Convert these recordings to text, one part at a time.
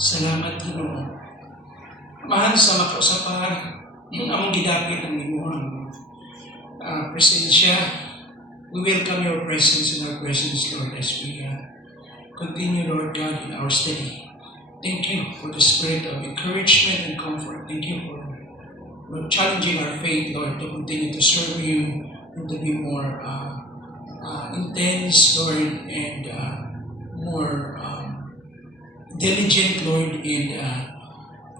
Salamat, Ginoo. Mahal sa makausapan, among gidapit ang imuhang presensya. We welcome your presence in our presence, Lord, as we continue, Lord God, in our study. Thank you for the spirit of encouragement and comfort. Thank you for challenging our faith, Lord, to continue to serve you and to be more intense, Lord, and more diligent, Lord, in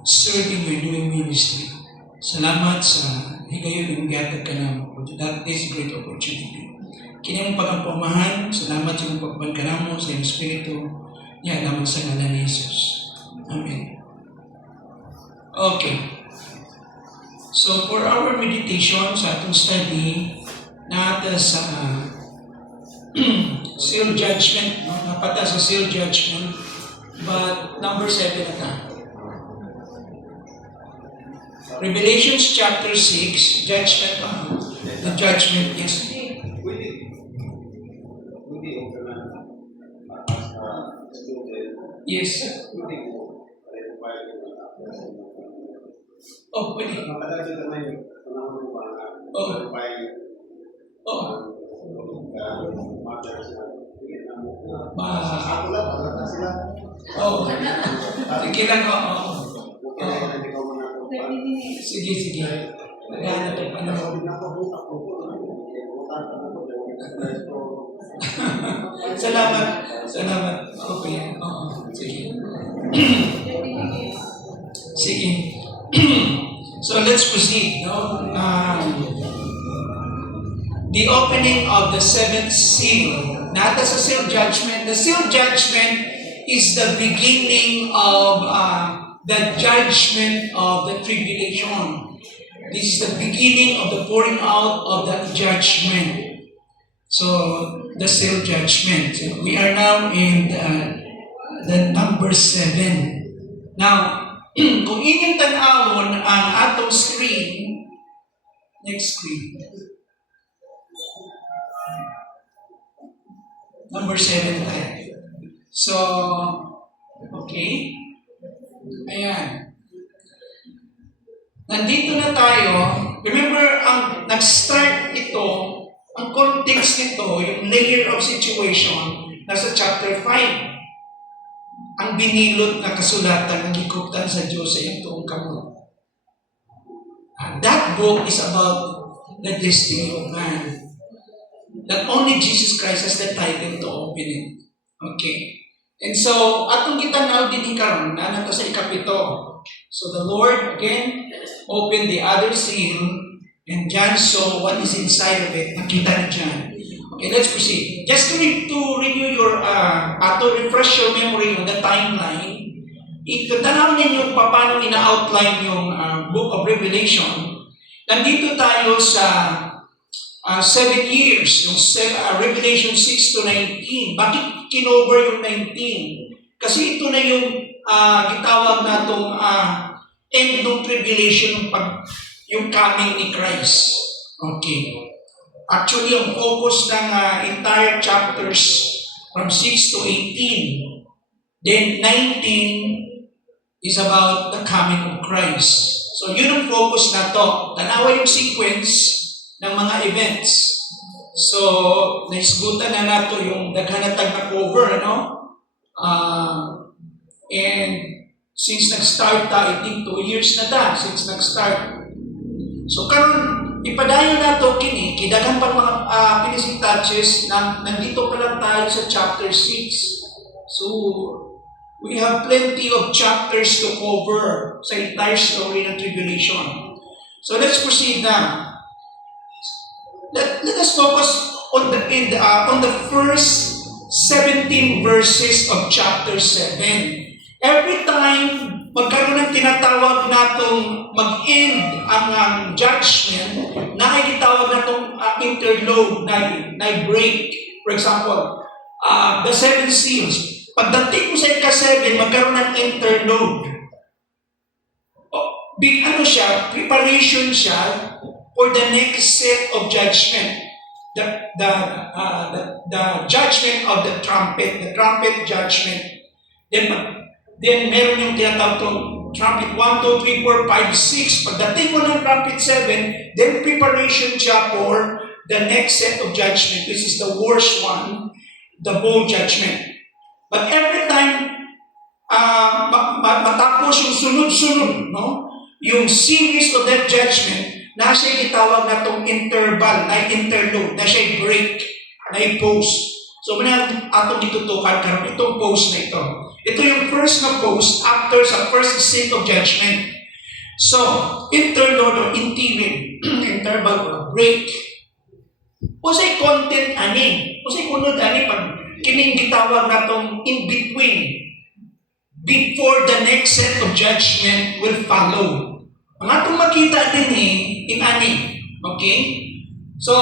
serving you and doing ministry. Salamat sa higayon ng gatag ka naman for this great opportunity. Kini mong pagkampamahan, salamat sa mong pagpagka mo sa iyong Espiritu, niya naman sa ngalan ni Jesus. Amen. Okay. So for our meditation sa atong study, nata sa seal judgment, napata sa seal judgment, but number 7 na ta. Revelations chapter 6, judgment, the judgment is yes. Oh, pwede. Sige lang, Sige. Naghanap ang panahon. Salamat. Okay. Sige. So let's proceed. No? The opening of the seventh seal. Nata sa seal judgment. The seal judgment is the beginning of the judgment of the tribulation. This is the beginning of the pouring out of that judgment. So, the seal judgment. We are now in the number 7. Now, kung inyong tanawon ang atong screen, next screen. Number 7 tayo. So, okay. Ayan. Nandito na tayo. Remember, ang nag-start ito, ang context nito, yung layer of situation, nasa chapter 5. Ang binilot na kasulatan ng gikuptan sa Diyos sa iyong tuong kamot. And that book is about the destiny of man. That only Jesus Christ has the title to open it. Okay. And so, atong gitanaw din karon na nato sa ikapito. So the Lord, again, opened the other seal, and John saw what is inside of it. Nakita ni John. Okay, let's proceed. Just to renew your, to refresh your memory on the timeline, tanaw ninyo paano ina-outline yung book of Revelation. Nandito tayo sa 7 years, yung Revelation 6 to 19. Bakit kinover yung 19? Kasi ito na yung gitawag natong end ng tribulation, yung coming ni Christ. Okay. Actually, ang focus ng entire chapters from 6 to 18. Then 19 is about the coming of Christ. So yun ang focus na to. Tanawa yung sequence ng mga events. So, naisgutan na nato yung daghanatag na cover, no? And since nag-start I think 2 years na ta, since nag-start. So, karon ipadayon nato kini, kidagan pa mga finishing touches, nandito pa lang tayo sa chapter 6. So, we have plenty of chapters to cover sa entire story ng tribulation. So, let's proceed na. Let us focus on the first 17 verses of chapter 7. Every time magkaroon ng tinatawag natong mag-end ang judgment, nakikitawag natong interlude, na break. For example, the 7 seals. Pagdating mo sa ika-7, magkaroon ng interlude. Big preparation siya for the next set of judgment, the judgment of the trumpet judgment. Then Then meron yung tinatawag itong trumpet 1, 2, 3, 4, 5, 6. Pagdating mo ng trumpet 7, then preparation siya for the next set of judgment, which is the worst one, the bowl judgment. But every time matapos yung sunod-sunod, no? Yung series of that judgment, na siya itawag na itong interval, na interlude, na siya break, na pause. So, muna atong itutukan karon itong pause na ito. Ito yung first na pause after sa first scene of judgment. So, interlude or interim, interval or break. O sa'y content ani. O sa'y kunod ani pag kining gitawag na itong in between, before the next set of judgment will follow. Ang atong makita din in ani. Okay? So,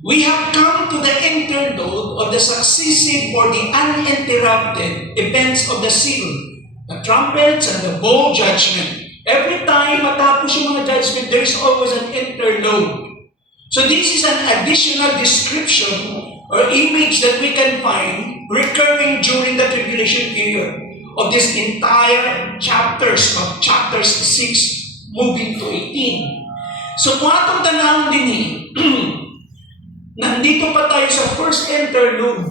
we have come to the interlude of the successive or the uninterrupted events of the seal, the trumpets and the bowl judgment. Every time matapos yung mga judgment, there is always an interlude. So this is an additional description or image that we can find recurring during the tribulation period of this entire chapters of chapters 6 moving to 18. So kung atong tanawin din nandito pa tayo sa first interlude.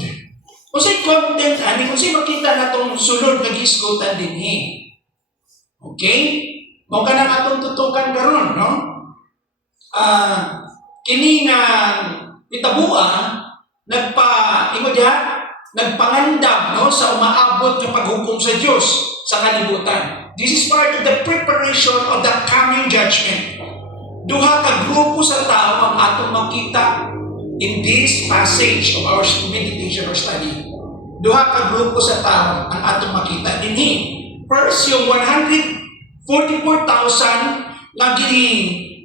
Kasi content, kasi makita na itong sunod na gisgutan din Okay? Mao ka na atong tutukan karon, no? Kini nga itabua, nagpangandam, no, sa umaabot ng paghukom sa Diyos sa kalibutan. This is part of the preparation of the coming judgment. Duha ka grupo sa tao ang atong makita in this passage of our meditation or study. Duha ka grupo sa tao ang atong makita dinhi. First, yung 144,000 na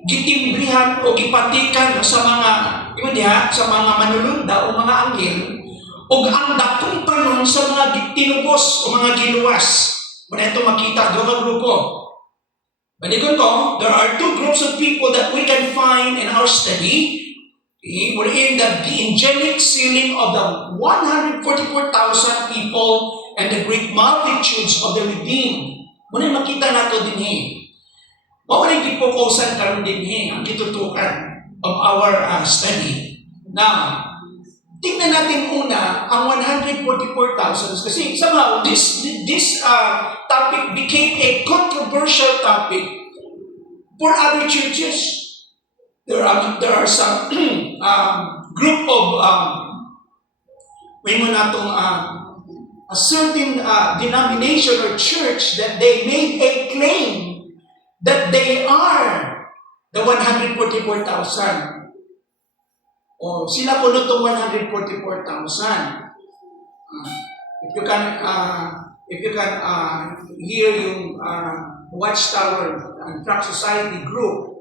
gitimbrihan o gipatikan sa mga sa mga manulunda o mga anghel o ang dakong panon sa mga tinubos o mga giluwas. Muna ito makita, duha ka grupo. Balikon ko, there are two groups of people that we can find in our study. We're in the angelic sealing of the 144,000 people and the great multitudes of the redeemed. Muna makita nato din Mauling gipokusan karon din ang gitutukan of our study. Now, tingnan natin una ang 144,000 kasi somehow this topic became a controversial topic for other churches. There are some group of a certain denomination or church that they made a claim that they are the 144,000. O sila po itong 144,000. If you can hear yung Watchtower and Tract Society group,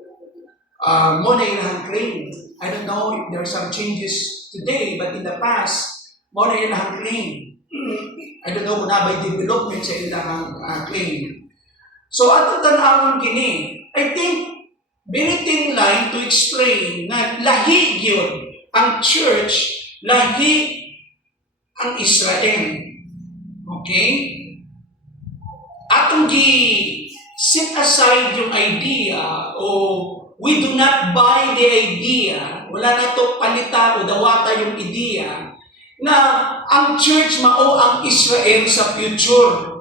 mo na ilang claim. I don't know if there are some changes today, but in the past, mo na ilang claim. I don't know kung na by development sa ilang claim. So, atong tanawon kini, I think, very thin line to explain na lahi yun ang church, lahi ang Israel. Okay? Atong set aside yung idea o we do not buy the idea, wala na ito palita o dawata yung idea na ang church mao ang Israel sa future.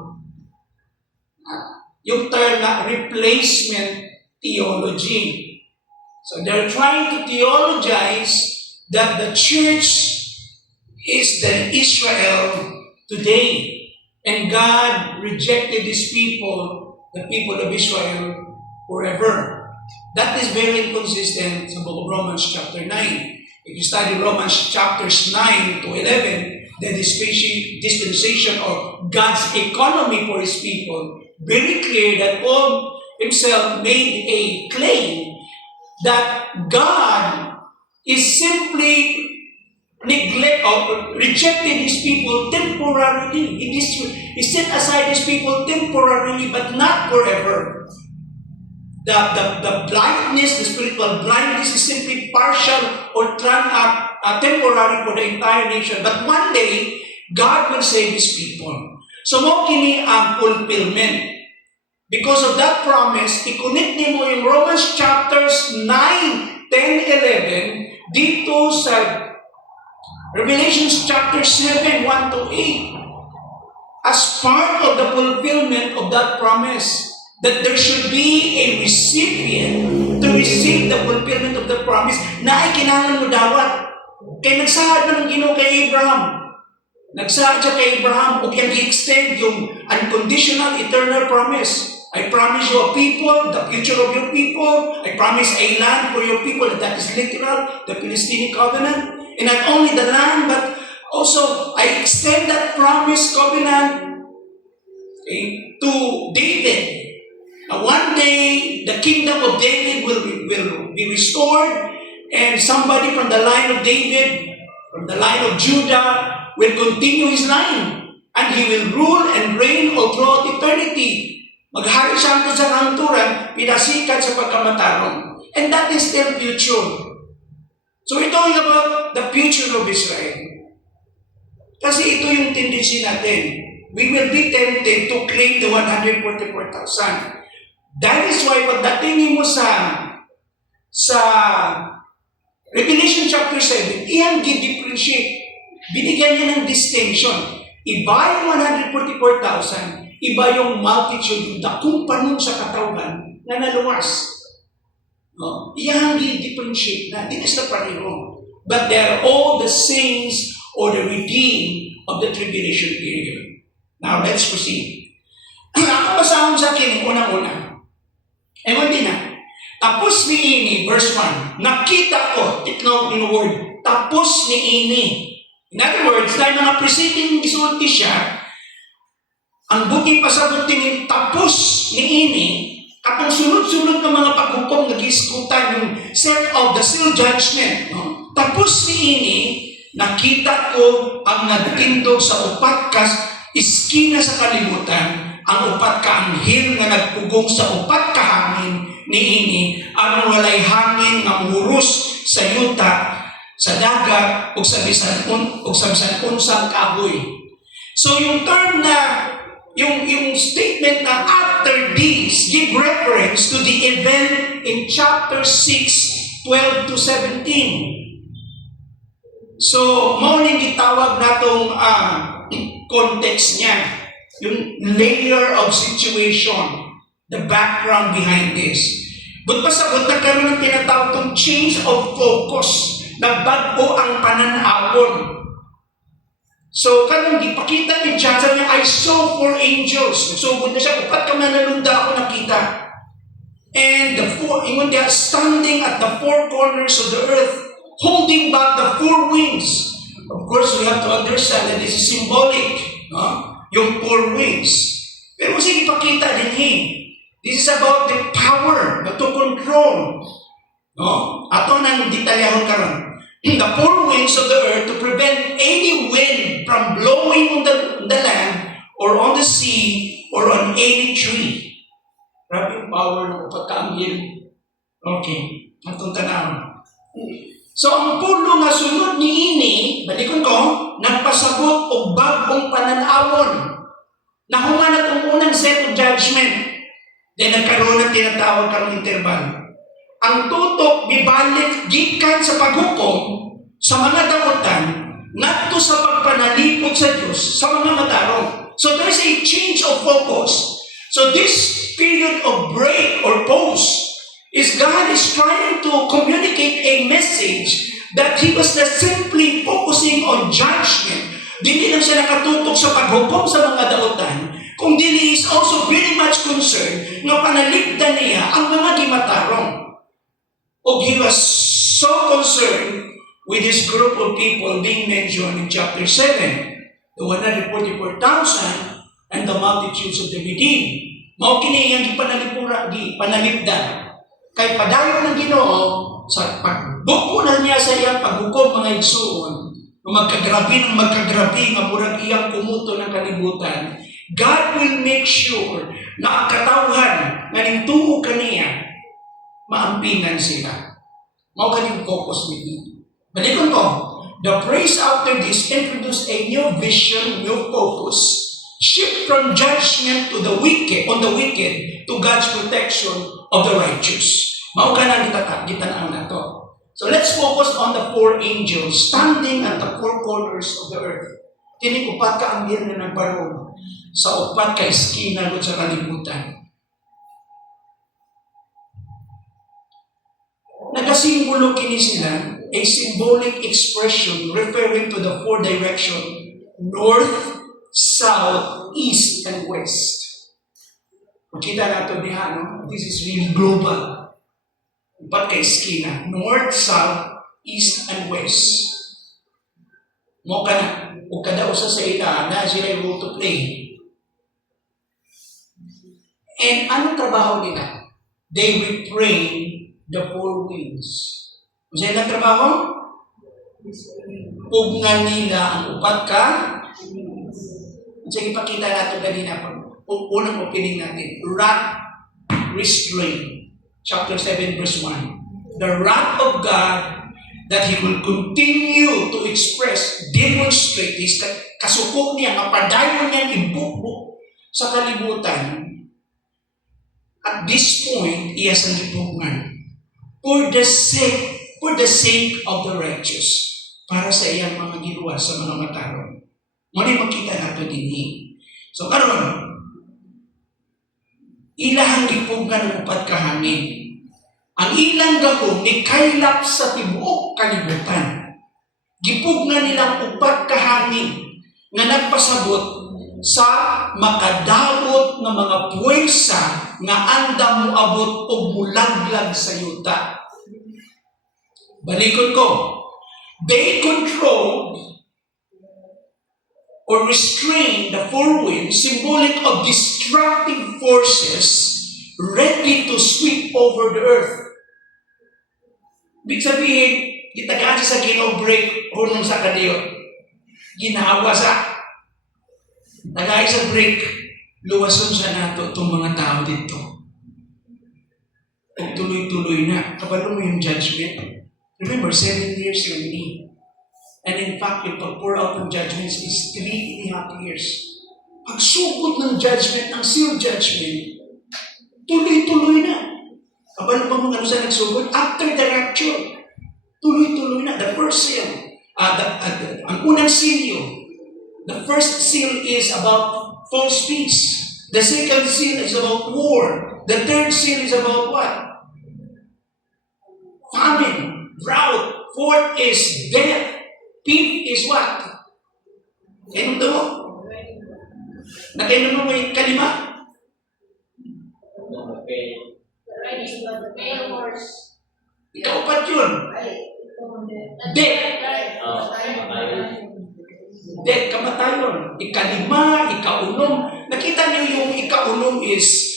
Yung term na replacement theology. So they're trying to theologize that the church is the Israel today. And God rejected these people, the people of Israel, forever. That is very inconsistent sa book of Romans chapter 9. If you study Romans chapters 9 to 11, the dispensation of God's economy for His people, very clear that Paul himself made a claim that God is simply rejecting His people temporarily. He set aside His people temporarily, but not forever. The blindness, the spiritual blindness is simply partial or temporary for the entire nation. But one day, God will save His people. So mo kini ang fulfillment. Because of that promise, i-connect mo yung Romans chapters 9, 10, 11 dito sa Revelations chapter 7, 1 to 8 as part of the fulfillment of that promise. That there should be a recipient to receive the fulfillment of the promise na ay kinahanglan mo dawat. Kaya nagsahad na ng Ginoo kay Abraham. Nagsahad siya kay Abraham o kaya i-extend yung unconditional eternal promise. I promise you a people, the future of your people. I promise a land for your people. That is literal, the Philistine covenant. And not only the land, but also I extend that promise covenant to David. One day, the kingdom of David will be restored, and somebody from the line of David, from the line of Judah, will continue his line. And he will rule and reign all throughout eternity. Maghari siya hangtod sa kanturan, pinasikat sa pagkamatarong. And that is still future. So we're talking about the future of Israel. Kasi ito yung tendency natin. We will be tempted to claim the 144,000. That is why pagdating mo sa Revelation chapter 7, iyang gi-differentiate. Binigyan niya ng distinction. Iba yung 144,000, iba yung multitude, yung dakong panon sa katawan na naluwas. No? Iyang gi-differentiate na. Hindi na sila pareho. But they are all the saints or the redeemed of the tribulation period. Now, let's proceed. Ako basahon sa akin, unang-una. Ewan din na. Tapos ni ini, verse 1, nakita ko, itno yung word, tapos ni ini. In other words, dahil mga preceding gisulti siya, ang buti pasabuti ni tapos ni ini, katong sunod-sunod ng mga paghukom nag-iskutan yung set of the seal judgment. No? Tapos ni ini, nakita ko ang nagtindog sa upat ka iskina sa kalibutan, ang upat ka anghel nga nagpugong sa upat ka hangin niini, ang walay hangin nga muros sa yuta, sa dagat, o sa bisan unsang kahoy. So yung term na, yung statement na after this, give reference to the event in chapter 6, 12 to 17. So, mauling gitawag natong context niya, yung layer of situation, the background behind this. But pasabot, nagkaroon ng tinatawag tong change of focus. Nagbago ang pananawon. So, kanong gipakita ni John, sabi niya, I saw 4 angels. Nagsugod na siya, upat ka manalunda ako nakita. And ingon they are standing at the 4 corners of the earth, holding back the 4 wings. Of course, we have to understand that this is symbolic. No? Yung 4 wings. Pero sige ipakita din this is about the power to control. No? Ato nang detalyahon karon. The 4 wings of the earth to prevent any wind from blowing on the land or on the sea or on any tree. Grabe yung power ng pagkaanggil. Okay. Atong tanaw. So, ang pulo nga sunod ni ini, balikon ko, nagpasabot og bagong pananawon. Nahuman na itong unang set of judgment. Then nagkaroon ng tinatawag karong interval. Ang tutok gibalik gikan sa paghukom sa mga daotan ngadto sa pagpanalipod sa Dios sa mga matarong. So there's a change of focus. So this period of break or pause is God is trying to communicate a message that He was not simply focusing on judgment. Dili lang siya nakatutok sa paghukom sa mga daotan, kung dili is also very much concerned nga panalipdan niya ang mga gimatarong. O he was so concerned with this group of people being mentioned in chapter 7, the 144,000 and the multitudes of the redeemed. Mao kini yang gipanalipdan. Kay padayon ng Ginoo sa pagbuko na niya sa iyang paghukom mga igsoon, magkagrabi nga murag iyang kumuto ng kalibutan. God will make sure na ang katawhan nga ningtuo kaniya maampinan sila. Mao kaning focus nito. Balikon ko, the praise after this introduced a new vision, new focus. Shift from judgment to the wicked, on the wicked, to God's protection of the righteous. Mao ka na gitanaan na to. So let's focus on the four angels standing at the four corners of the earth. Tinig upat ka anghel na nagbarog sa upat ka iskina sa kalibutan. Nagasimbolo kini sila, a symbolic expression referring to the four direction, north, south, east, and west. Makita natin diha, no? This is really global. Upat ka iskina, north, south, east, and west. Mo ka na, o kada usa sa ila, na sila role to play. And anong trabaho nila? They refrain the four winds. Kung saan ang trabaho? Pugnan nila ang upat ka. Sige, ipakita natin kanina po. Unang opening natin. Wrath, restraint. Chapter 7, verse 1. The wrath of God that He will continue to express, demonstrate His kasukok niya, mapadayon niya, ibukbuk sa kalibutan. At this point, iya sa lipungan. For the sake of the righteous. Para sa iyang mga giluwas sa mga mataron. Muna makita nato din. So karon, ilahang gipugan ng upat kahangin. Ang ilang gahom ni kaylap sa tibuok kalibutan. Gipugnan nilang upat kahangin nga nagpasabot sa makadawot ng mga puwersa nga andam moabot og mulaglag sa yuta. Balikon ko. They controlled or restrained the four winds, symbolic of destructive forces ready to sweep over the earth. Ibig sabihin, gitagaan sa Ginoo break hunong sa kadiyot. Ginawa sa tagay sa break, luwason sa nato itong mga tao dito. At tuloy-tuloy na. Kabalo mo yung judgment. Remember, 7 years yung ni. And in fact, yung pag-pour out ng judgments is 3.5 years. Pagsugod ng judgment, ng seal judgment, tuloy-tuloy na. Kabalo ba mga ano sa nagsugod? After the rapture, tuloy-tuloy na. The first seal, ang unang seal, the first seal is about false peace. The second seal is about war. The third seal is about what? Famine, drought. Fourth is death. Fifth is what? Kainom daw? Nakainom mo yung kalima? Ikaupat yun. Death. Death, kamatayon. Ikalima, ikaunom. Nakita niyo yung ikaunom is,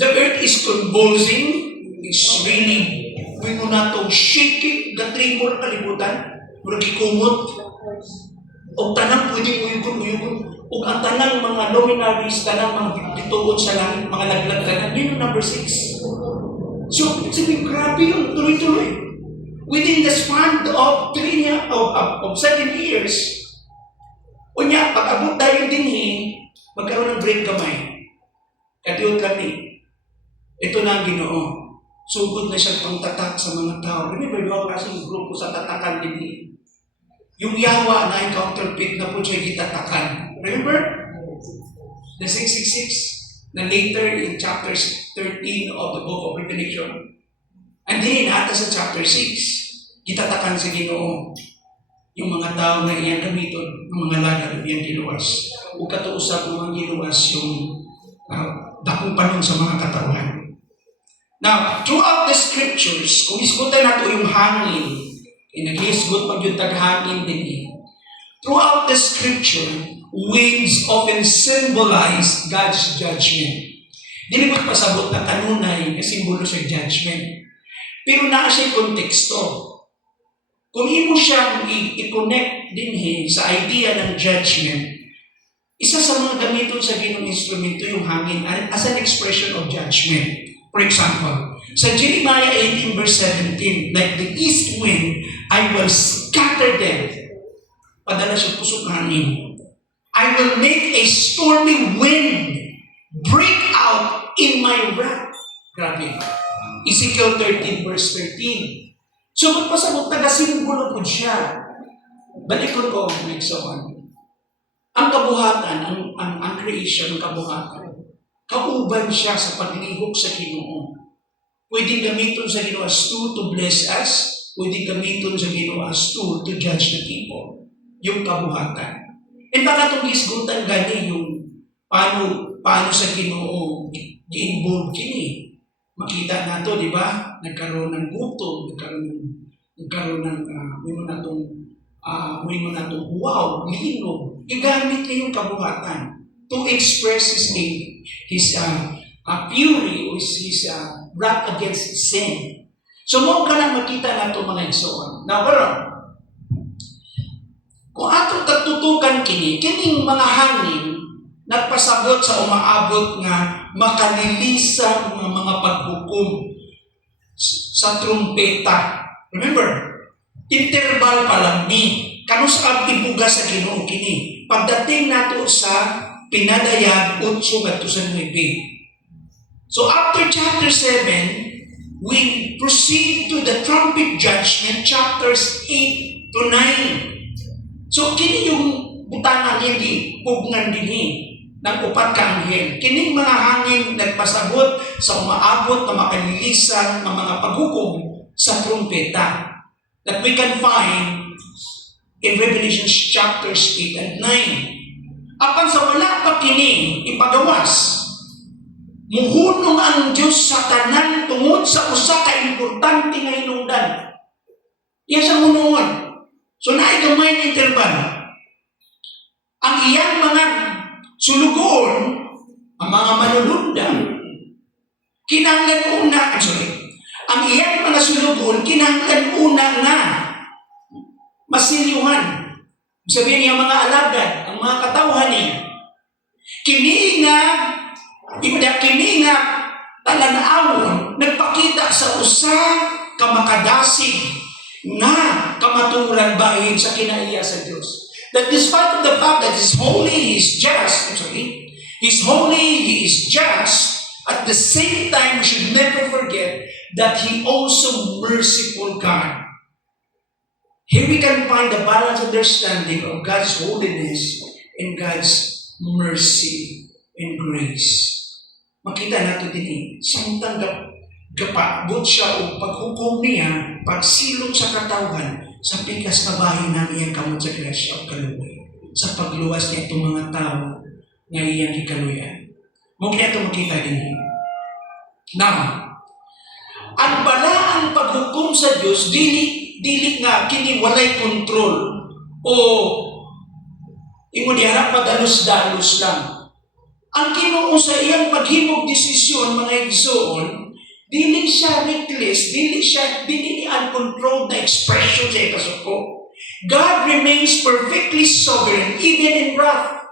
the earth is convulsing. It's really, we mo na itong shaking, gatremor kalibutan. Murag ikumot. O tanang pwedeng uyugon. O ang tanang mga luminaries, tanang mga bituon sa langit, mga laglagtanan. Yun yung number 6. So, sabi, grabe yun, tuloy-tuloy. Within the span of 7 years, unya, pag-abot tayo din magkaroon ng break kamay. Katiyot kami. Ito na ang Ginoo. Sugod na siyang pangtatak sa mga tao. Remember, yung klaseng grupo sa tatakan din. Yung yawa na counterfeit na po siya gitatakan. Remember? The 666 na later in chapter 13 of the book of Revelation. And then, ata sa chapter 6, gitatakan sa Ginoo yung mga tao na iyang gamiton, ng mga lagat na iyang giluwas. O katuusap ng mga giluwas yung dakong panon sa mga katawan. Now, throughout the scriptures, kung isgutan nato yung hangin, nag-isgut pag yung taghangin din throughout the scripture, winds often symbolize God's judgment. Dili mo pasabot na kanunay na simbolo sa judgment. Pero naa siya konteksto. Kung imo siyang i-connect din sa idea ng judgment, isa sa mga gamiton sa Ginoong instrumento yung hangin as an expression of judgment. For example, sa Jeremiah 18 verse 17, like the east wind, I will scatter them. Padala siya pusok hangin. I will make a stormy wind break out in my wrath. Grabe. Ezekiel 13 verse 13. So magpasabot na simbolo po siya. Balikon ko, Nexon. Ang kabuhatan, ang creation ng kabuhatan, kauban siya sa paglihok sa Ginoo. Pwedeng gamiton sa Ginoo as tool to bless us, pwedeng gamiton sa Ginoo as tool to judge the people. Yung kabuhatan. And baka itong gisgutan gani yung paano sa Ginoo gi-involve kini. Makita nato, di ba? Nagkaroon ng gutom, nagkaroon ng mo natong wow, linog. Igamit niya yung kabuhatan to express his fury or his wrath against sin. So mo ka lang makita nato mga igsoon. Now, pero kung ato tatutukan kining mga hangin nagpasabot sa umaabot nga makalilisan ng mga paghukom sa trumpeta. Remember, interval pa lang ni kanus ang ibuga sa Ginoo kini. Pagdating nato sa pinadayag 8 ngadto sa 9. So after chapter 7, we proceed to the trumpet judgment, chapters 8 to 9. So kini yung butangan hindi pugnan dinhi ng upat ka anghel. Kining mga hangin nagpasabot sa umaabot na makalilisan ng mga paghukom sa trumpeta that we can find in Revelation chapters 8 and 9. Apan sa wala pa kining ipagawas, muhunong ang Diyos sa tanan tungod sa usa ka importante nga hinungdan. Iya sa hunungan. So naigamay ng interval. Ang iyang mga sulugoon, ang mga manunundan, ang iyang mga sulugoon, kinahanglan una nga masilyuhan. Sabihin niya mga alagad, ang mga katawhan niya. Kini nga talanawon, nagpakita sa usa ka makadasig nga kamaturan bahin sa kinaiya sa Diyos. That despite of the fact that He's holy, He's just, He's holy, He is just, at the same time, we should never forget that He also merciful God. Here we can find the balanced understanding of God's holiness and God's mercy and grace. Makita natin din samtang gapabot siya o paghukom niya, pagsilong sa katawan, sa pikas na bahin ng iyang kamot sa grasya o kaluwi, sa pagluwas niya itong mga tao na iyang ikaluyan. Muna ito makita din. Now, ang balaang paghukom sa Diyos, dili nga, kini walay kontrol o imo diharap padalos-dalos lang. Ang Ginoo sa iyang paghimog desisyon, mga igsoon, dili siya reckless, dili uncontrolled na expression sa ikasuko. God remains perfectly sovereign, even in wrath.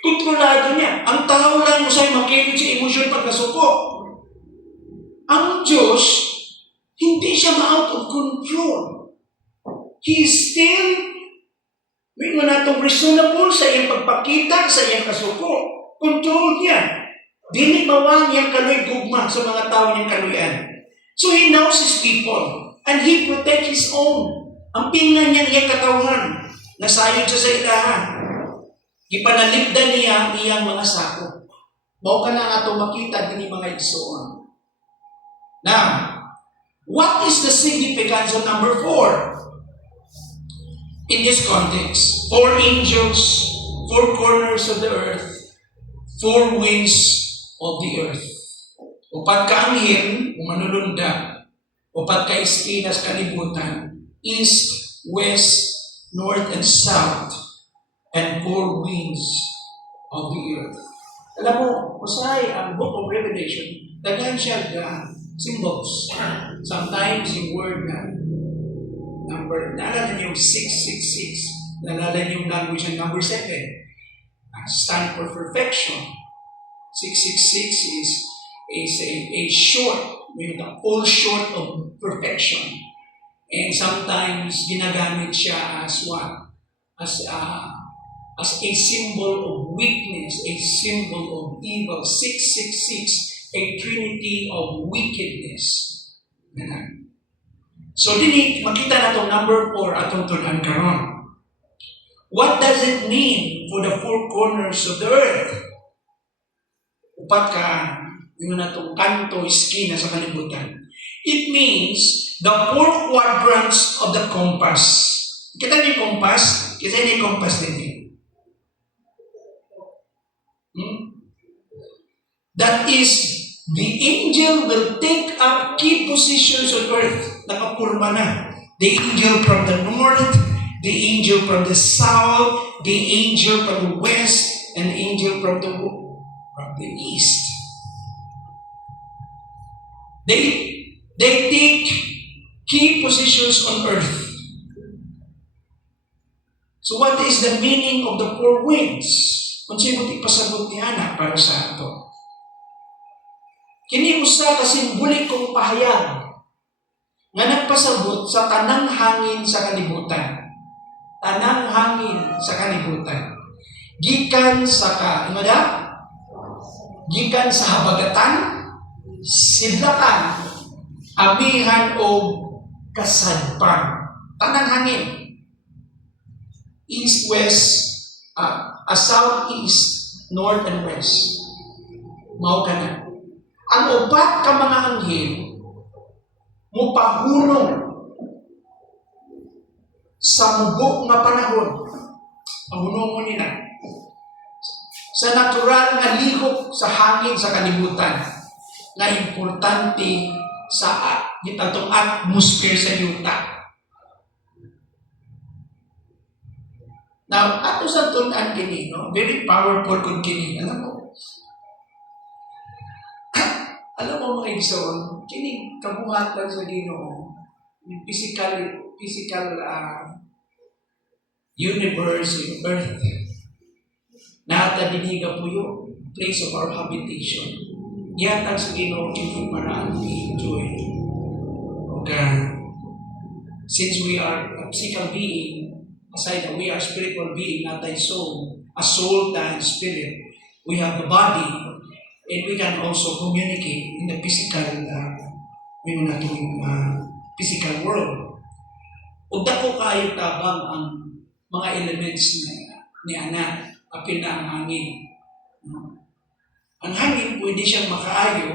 Kontrolado niya. Ang tao lang mo sa'yo makinig sa emosyon pagkasuko. Ang Diyos, hindi siya ma-out of control. He is still, may manatong reasonable sa iyang pagpakita, sa iyang kasuko. Control niya. Dili mawang niyang kaloy gugma sa mga tao niyang kaloyan. So He knows His people and He protects His own. Ang pingan niya iyang katawan, nasayod siya sa ilahan. Ipanalipdan niya iyang mga sako. Mao ka na ato makita din mga igsoon. Now, what is the significance of number 4? In this context, 4 angels, 4 corners of the earth, 4 winds of the earth. Upat ka anghel, umanulunda. Upat ka espinas kalibutan. East, west, north, and south. And 4 winds of the earth. Alam mo, usahay ang book of Revelation, daghan siya symbols. Sometimes yung word na number, naalala niyo yung 666. Naalala niyo yung language ng number 7. Stand for perfection. 666 is a short, meaning the full short of perfection. And sometimes ginagamit siya as what? As as a symbol of weakness, a symbol of evil. 666, a trinity of wickedness. Ganun. So, dini, makita na itong number 4 atong tunan karon. What does it mean for the four corners of the earth? Upat ka, yun na itong kanto, iskina sa kalibutan. It means the four quadrants of the compass. Kita niyo yung compass? Kita niyo yung compass din. That is, the angel will take up key positions on earth. Nakapurma na. The angel from the north, the angel from the south, the angel from the west, and the angel from the east. They take key positions on earth. So what is the meaning of the four winds? Kung sino ipasabot ni Ana para sa ato. Kini usa ka simbolikong pahayag nga nagpasabot sa tanang hangin sa kalibutan. Tanang hangin sa kalibutan. Gikan sa gikan sa habagatan, sidlakan, amihan o kasadpan. Tanang hangin. East, west, southeast, north, and west. Mao ka na. Ang upat ka mga anghel, mupahulong sa mubok nga panahon. Ang hunong mo nila. Sa natural nga lihok sa hangin sa kalibutan, na importante sa itong atmosphere sa yuta. Now, ato sa tunan kini, no? Very powerful kung kini. Alam mo mga igsoon, kini kabuhatan sa Ginoo, yung physical universe, yung earth, natadiniga po yung place of our habitation. Yatang sa Ginoo, kini para enjoy. Okay. Since we are a physical being, aside that we are spiritual being, not a soul and spirit, we have the body, and we can also communicate in the physical, physical world. Ug dako kayo tabang ang mga elements ni Ana, apil na ang hangin. Ang hangin, pwede siyang makaayo,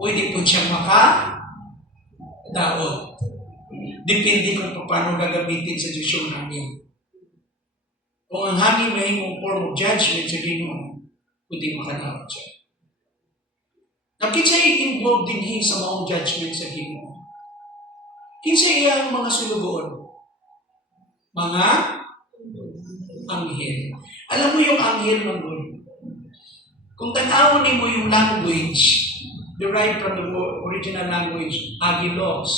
pwede po siyang makadaot. Depende kung paano gagamitin sa Diyos yung hangin. Kung ang hangin may mong form of judgment sa Ginoo, pwede makadaot siya. Nakita i-involve din sa maong judgment sa Ginoo. Kinsa iyang mga sulugoon? Mga anghel. Alam mo yung anghel ng Lord? Kung tanawin mo yung language, derived from the original language, agilos.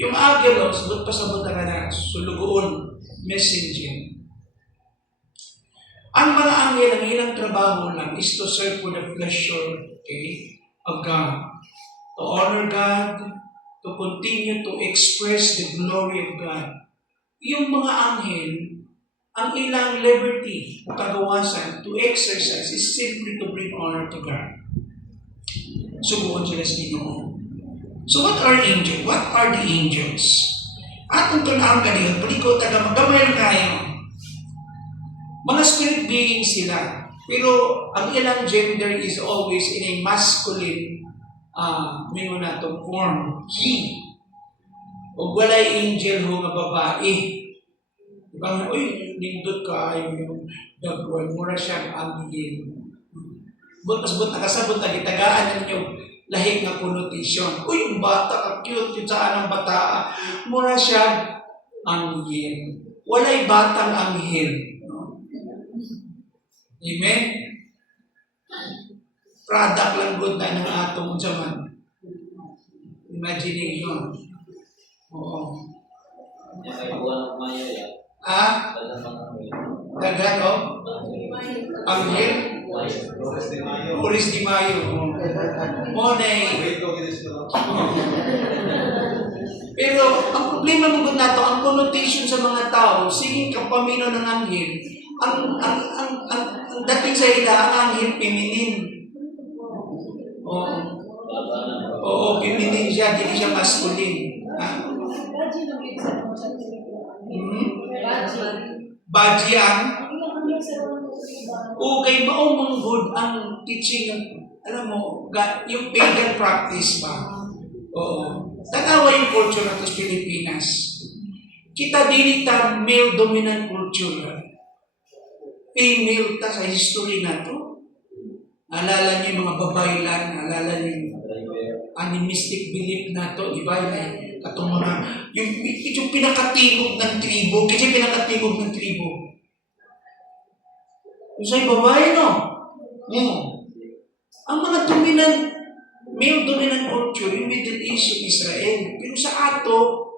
Yung agilos, ba't pasabot na sulugoon, messenger. Ang mga anghel, ang ilang trabaho lang is to serve for the pleasure, of God. To honor God, to continue to express the glory of God. Yung mga anghel, ang ilang liberty, kagawasan, to exercise is simply to bring honor to God. Subukan sila sa Ginoo. So what are angels? What are the angels? Atong tunang kanina, paliko taga magamay kayo. Mga spirit beings sila. Pero ang ilang gender is always in a masculine form. He. O walay angel ho nga babae. Diba? Uy, nindot ka yung dagwan. Mura siyang anghel. Butas-but nakasabot na gitagaan ninyo lahig nga connotation. Uy, yung bata, cute, yung saan ang bata. Mura siyang anghel. Walay batang anghel. Amen? Product lang good na ng atong zaman. Imagination. Oo. Dagan o? Anghel? Flores de Mayo. Monay. Pero ang problema mo gud nato, ang connotation sa mga tao, sige kapamino ng anghel, ang dating sa ila, ang anghel feminine. Oo. Oo, feminine siya, hindi siya masculine. Ha? Baji ang okay, maumang good ang teaching ng, alam mo, yung pagan practice ba? Oo. Tanawa yung culture natin sa Pilipinas. Kita din ita male dominant culture. Female ta sa history na to. Alala niyo yung mga babaylan, alala niyo yung animistic belief na to, di ba? Katong mga, yung pinakatimog ng tribo, kasi pinakatimog ng tribo. Yung sa'yo babae, no? Ang mga dominant, male dominant culture, yung Middle East, yung Israel. Pero sa ato,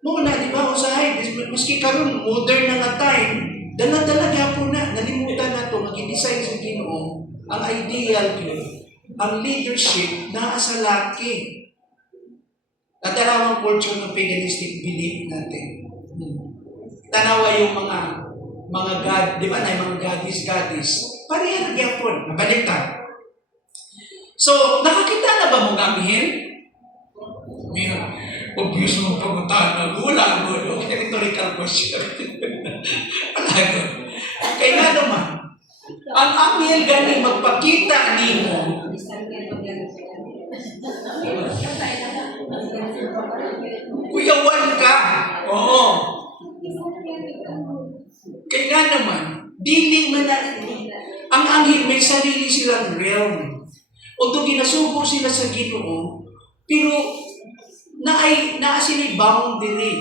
muna, di ba, usahay, maski karon modern na nga time, dala-dala po na, nalimutan na to, mag-design sa Ginoo, ang ideal yun, ang leadership na sa laki. Dalawang culture ng paganistic belief natin. Tanawa yung mga god, di ba na yung mga goddess. Pareha na po, nabaliktad. So, nakakita na ba mong anghel? Obvious mong pagutan. Wala mo. Rhetorical question. Wala ko. Kaya nga naman, ang anghel gani magpakita nimo. Kuyawan ka. Oo. Kaya nga naman, diling man na, ang anghel may sarili silang realm. Although ginasubo sila sa Ginoo, pero naa sila'y boundary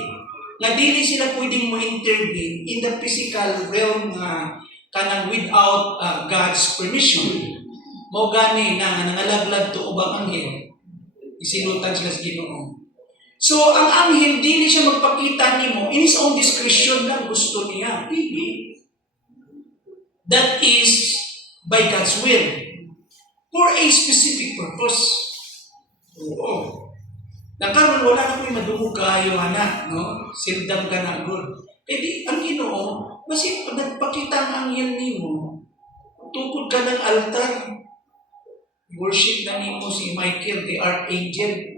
na dili sila pwedeng mo-intervene in the physical realm na kanang without God's permission. Mao gani na nangalaglag to ubang anghel. Isinutan sila sa Ginoo. So, ang anghel, dili siya magpakita nimo in his own discretion lang gusto niya. Dili. That is by God's will. For a specific purpose. Oo. Nakaroon, wala na ko'y madungog kayo, anak, no? Sildam ka na good. Kaya ang Ginoo, kasi pag nagpakita ang anghel nimo, tukod ka ng altar, worship na nimo si Michael, the archangel.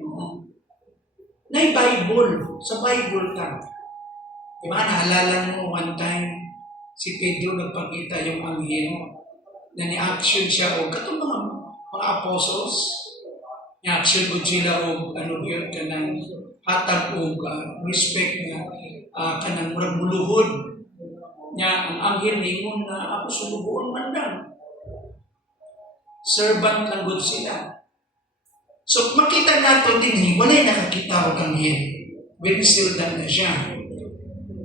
Na Bible, sa Bible ka. Diba, naalala mo one time, si Pedro nagpakita yung anghel, na ni-action siya, o katong mga apostles, ni-action ko sila, o ano yun, kanang hatag o respect na kanang murag buluhod niya, ang anghel ningon na ako sulubuon man lang. Servant lang good sila. So, makita natin din, walay nakakita o kanghel. When still done na siya.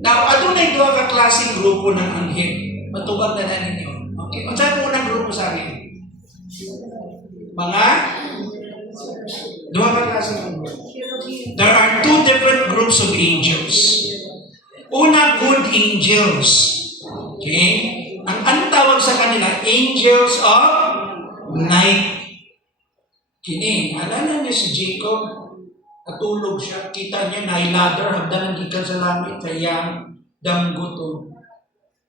Now, adunay doon ka klaseng grupo ng anghel. Matubag na ninyo. Okay, ang saan mo unang grupo sa akin? Mga dua ka klaseng grupo. There are two different groups of angels. Una, good angels. Okay? Ang tawag sa kanila, angels of night. Kini, alala niya si Jacob, natulog siya, kita niya, nailadar, hagdan ang gikan sa langit, kaya damgo to.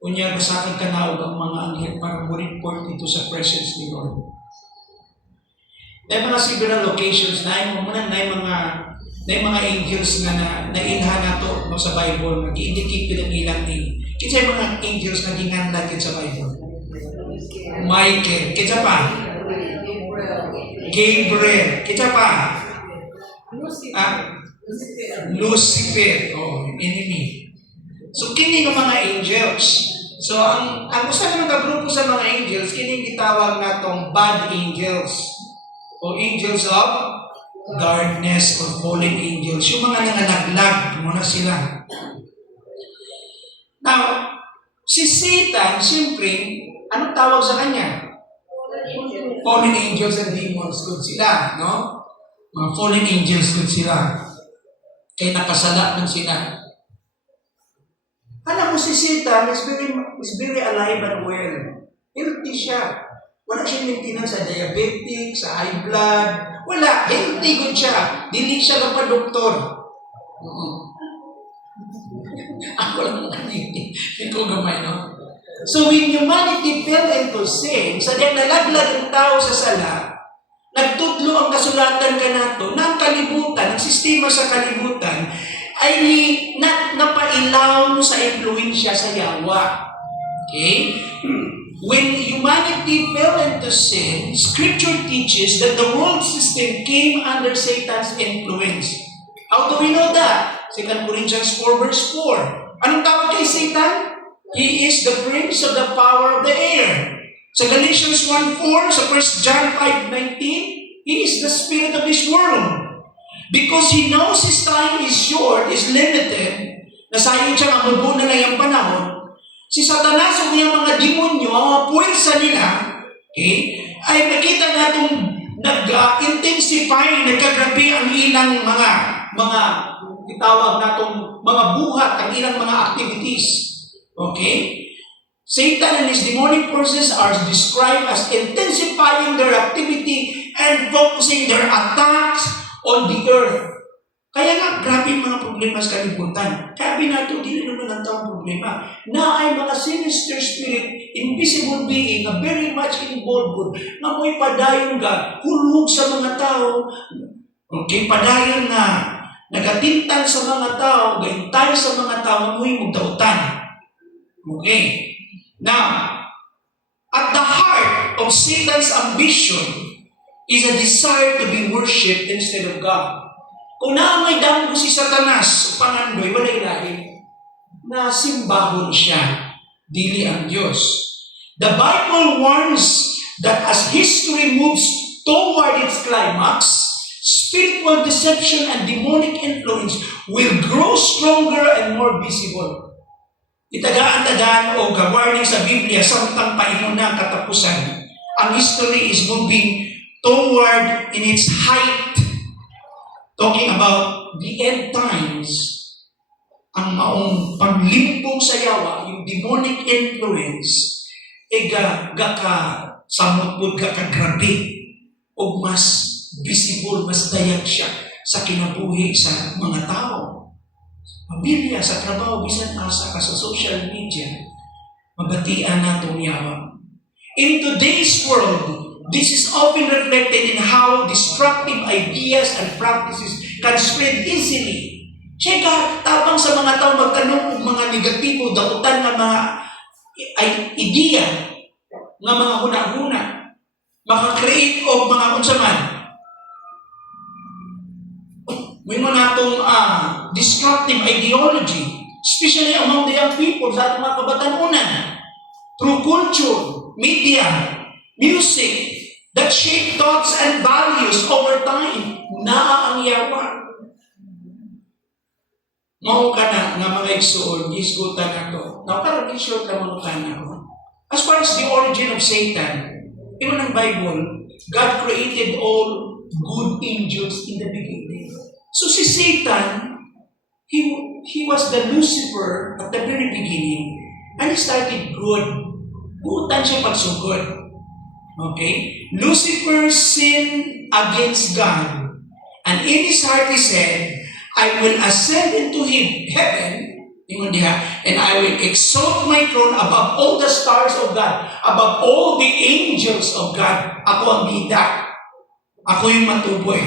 Unya, basakag ka na ang mga anghel para mo-report ito sa presence ni Lord. May mga several locations na yung mga angels na nailhan na to sa Bible, nag-indicate pinag-ilang din. Kasi yung mga angels na ginanlagin sa Bible. Michael, kita pa? Gabriel, kita pa? Lucifer, enemy. So, kini ng mga angels. So, ang usa naman ka-grupo sa mga angels, kini gitawag natong bad angels o angels of darkness or fallen angels. Yung mga nangalaglag, muna sila. Now, si Satan, siyempre, anong tawag sa kanya? Fallen angels and demons, good sila, no? Mga fallen angels, good sila. Kaya nakasala man sila. Alam mo si Satan is very alive and well. Healthy siya. Wala siyang maintenance sa diabetic, sa high blood. Wala. Healthy good siya. Dili siya kapadoktor. Oo. Ako lang hindi ko gamay, no? So when humanity fell into sin, sa nalaglag ang tao sa sala, nagtutlo ang kasulatan kanato na ang kalibutan, ang sistema sa kalibutan, ay napailaw sa impluensya sa yawa. Okay? When humanity fell into sin, Scripture teaches that the world system came under Satan's influence. How do we know that? 2 Corinthians 4 verse 4. Anong tawag kay Satan? He is the prince of the power of the air. Sa Galatians 1:4, sa 1 John 5:19, he is the spirit of this world. Because he knows his time is short, is limited, nasayang siya nga mabuo na lang yung panahon, si Satanas o yung mga demonyo, mga puwersa nila, okay, ay nakita natong nag-intensify, nagkagrabe ang ilang mga itawag natong mga buhat, ang ilang mga activities. Okay? Satan and his demonic forces are described as intensifying their activity and focusing their attacks on the earth. Kaya nga, grabe yung mga problema sa kalibutan. Kaya binato, di naman ang taong problema. Na ay mga sinister spirit, invisible being, na very much involved, na mo'y padayon ka, hulog sa mga tao. Okay, padayon na nagatintan sa mga tao, gayintay sa mga tao, mo'y magdautan. Okay. Now, at the heart of Satan's ambition is a desire to be worshipped instead of God. Kung naamay damo si Satanas, pangandoy, walay lahi, na simbahon siya, dili ang Diyos. The Bible warns that as history moves toward its climax, spiritual deception and demonic influence will grow stronger and more visible. Itagaan-tagaan o warning sa Biblia samtang painuna katapusan. Ang history is moving toward in its height. Talking about the end times, ang maong paglimpong sa yawa, yung demonic influence, samot grabe o mas visible, mas dayag siya sa kinabuhi sa mga tao. Pamilya, sa trabaho, bisan asa ka sa social media, mabatian natong yawa. In today's world, this is often reflected in how destructive ideas and practices can spread easily. Siya tabang sa mga tao magtanong kung mga negatibo, dautan na mga idea, nga mga huna-huna, maka-create o mga unsaman. May mga itong destructive ideology, especially among the young people sa ating mga kabatanunan, through culture, media, music, that shape thoughts and values over time, naa ang yawa. Mao ka na nga mga igsoon, isgutan na to. Now, parang sure ka mga kana ko. As far as the origin of Satan, in ng Bible, God created all good angels in the beginning. So si Satan, he was the Lucifer at the very beginning, and he started good. Buutan siya pagsugod. Okay? Lucifer sinned against God, and in his heart he said, I will ascend into heaven, and I will exalt my throne above all the stars of God, above all the angels of God. Ako ang bida. Ako yung matuboy.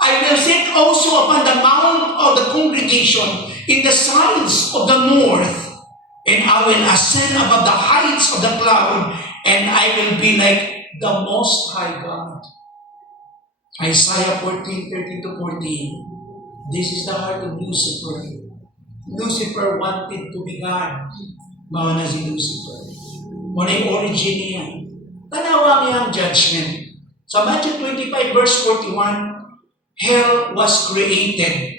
I will sit also upon the mount of the congregation in the sides of the north, and I will ascend above the heights of the cloud, and I will be like the Most High God. Isaiah 14:13-14. This is the heart of Lucifer. Lucifer wanted to be God. Mawa na si Lucifer. Muna yung origin niya. Tanawa niya ang judgment. Sa Matthew 25 verse 41, hell was created.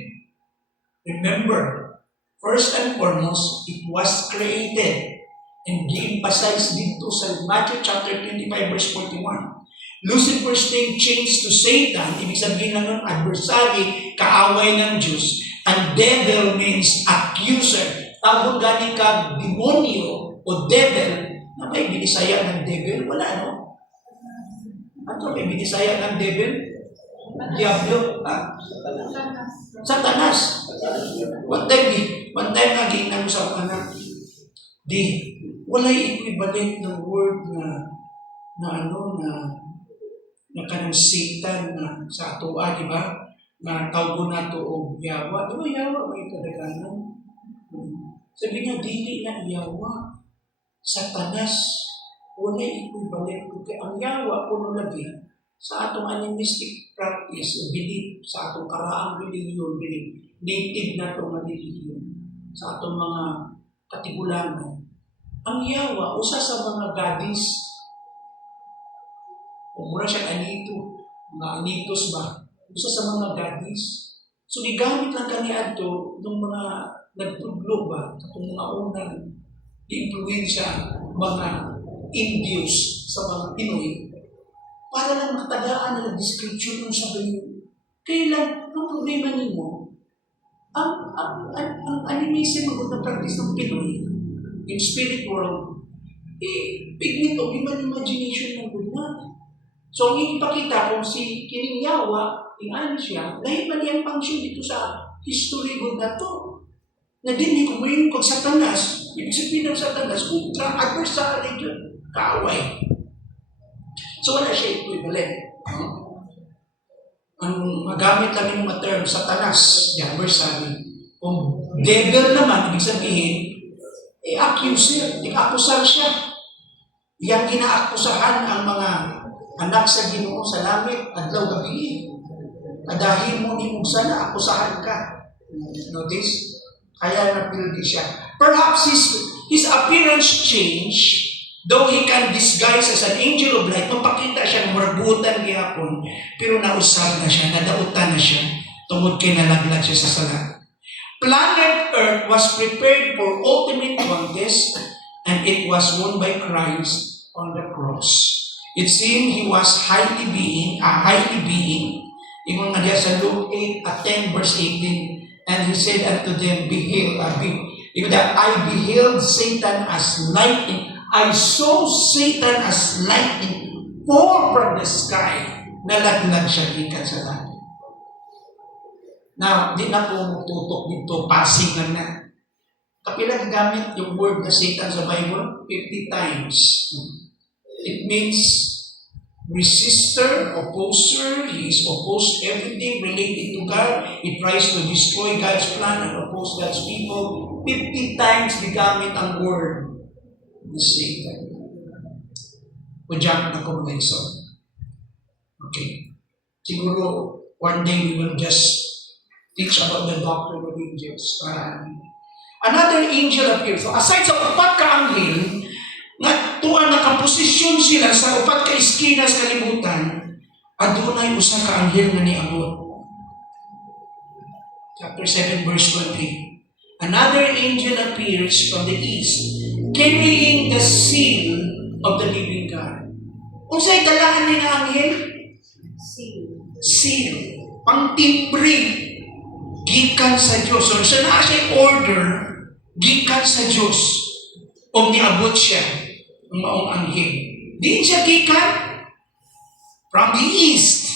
Remember, first and foremost, it was created. And gi-emphasize dito sa Matthew chapter 25 verse 41. Lucifer's name changed to Satan. Ibig sabihin na nun, adversary, kaaway ng Diyos. And devil means accuser. Tawag galing ka demonyo o devil. Na may binisaya ng devil? Wala, no? Ano may binisaya ng devil? Diablo, Satanas. One time naging nag-usap na, walay equivalent ng word na kanang Satan na sa atoa, di ba? Na tawgo na to o yawa. Di ba yawa may kadaganan? Sabi niya, dili na yawa. Satanas. Walay equivalent. Kaya ang yawa, puno lagi, sa atong animistic practice o belief, sa atong karaang religion, native na itong religion, sa atong mga katigulangan. Ang yawa, usa sa mga goddess, o mura siya anito, mga anitos ba? Usa sa mga goddess. So, gigamit lang kaniya ito ng mga nagtudlo ba? Itong mga unang influensya, mga Indios sa mga Pinoy, para lang matagaan na description ng sabi niyo. Kaya lang, ang problema niyo, ang animism o na practice ng Pinoy, in spirit world, pigment o human imagination ng guna. So, ang ipakita kung si kining yawa, yung ano siya, dahil mali ang function dito sa history good na to. Na din, kung may kung Satanas, ibig sabihin ng Satanas, ultra adversary yun, kaaway. So, wala siya equivalent. Ang magamit lang yung term, Satanas, adversary. Kung devil naman, ibig sabihin, accuser, ikakusar siya. Yang ginaakusahan ang mga anak sa Ginoo sa langit, adlaw gabi. Kadahin mo ni mong sana, akusahan ka. Notice? Kaya napildi siya. Perhaps his appearance changed, though he can disguise as an angel of light. Mapakita siya, maragutan gihapon, pero nausab na siya, nadautan na siya, tungod kay nalaglag siya sa sala. Planet Earth was prepared for ultimate contest, and it was won by Christ on the cross. It seemed he was highly being. Ingon nga diya sa Luke 8:10 verse 18, and he said unto them, I beheld Satan as lightning. I saw Satan as lightning fall from the sky. Nalaglag siya gikan sa langit. Now, di na po tutok dito, passing lang na. Kapila gamit yung word na Satan sa Bible? 50 times. It means resistor, opposer. He is opposed to everything related to God. He tries to destroy God's plan and oppose God's people. 50 times digamit ang word ni Satan. Kujak na ko mga iso. Okay. Siguro, one day we will just teach about the doctrine of angels. Another angel appeared. So aside sa upat ka anghel, nga tuwa nakaposisyon sila sa upat ka iskina sa kalibutan, adunay usa ka anghel nga niabot. Chapter 7 verse 20. Another angel appears from the east, carrying the seal of the living God. Unsay dalahan ni nga anghel? Seal. Pangtimbre. Gikan sa Diyos. So, siya order, gikan sa Diyos. O niabot siya, ang maong anghel. Di siya gikan from the east.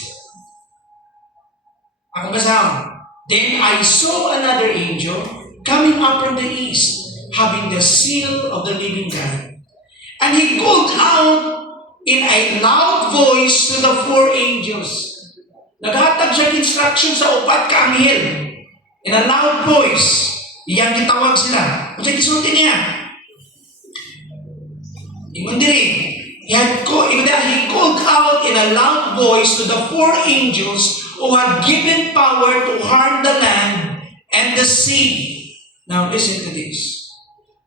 Ako basahan. Then I saw another angel coming up from the east, having the seal of the living God. And he called out in a loud voice to the four angels. Naghatag siya instruction sa upat ka anghel. In a loud voice, iyang gitawag sila. Kung sa'yo kisulti niya. Ingon diri, he called out in a loud voice to the four angels who had given power to harm the land and the sea. Now listen to this.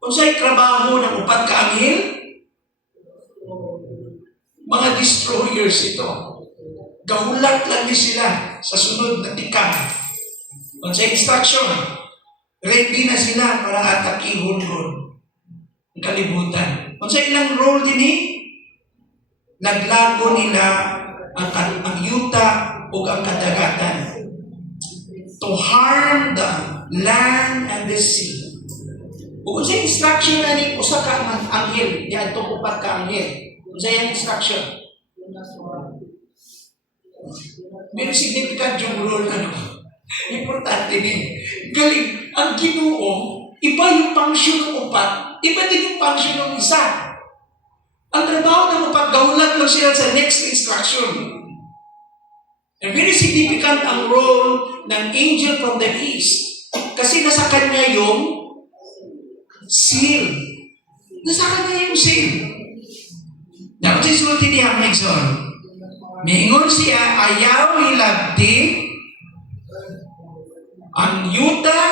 Kung sa'yo trabaho ng upat ka anghel, mga destroyers ito. Gahulat lang din sila sa sunod na tikang. Kung sa instruction, ready na sila para atakihon ron ang kalibutan. Kung sa ilang role din naglago nila ang yuta o ang kadagatan to harm the land and the sea. Kung sa instruction na ni usa ka anghel, yan itong upat ka anghel. Kung sa yung instruction, Very significant yung role, importante din. Galing, ang Ginoo, iba yung function ng upat, iba din yung function ng isa. Ang trabaho ng upat, gaulat lang sila sa next instruction. And very significant ang role ng angel from the east. Kasi nasa kanya yung seal. Nasa kanya yung seal. Dapat sisulti niya ang Exxon. Miingon siya, ayaw hilabti ang yuta,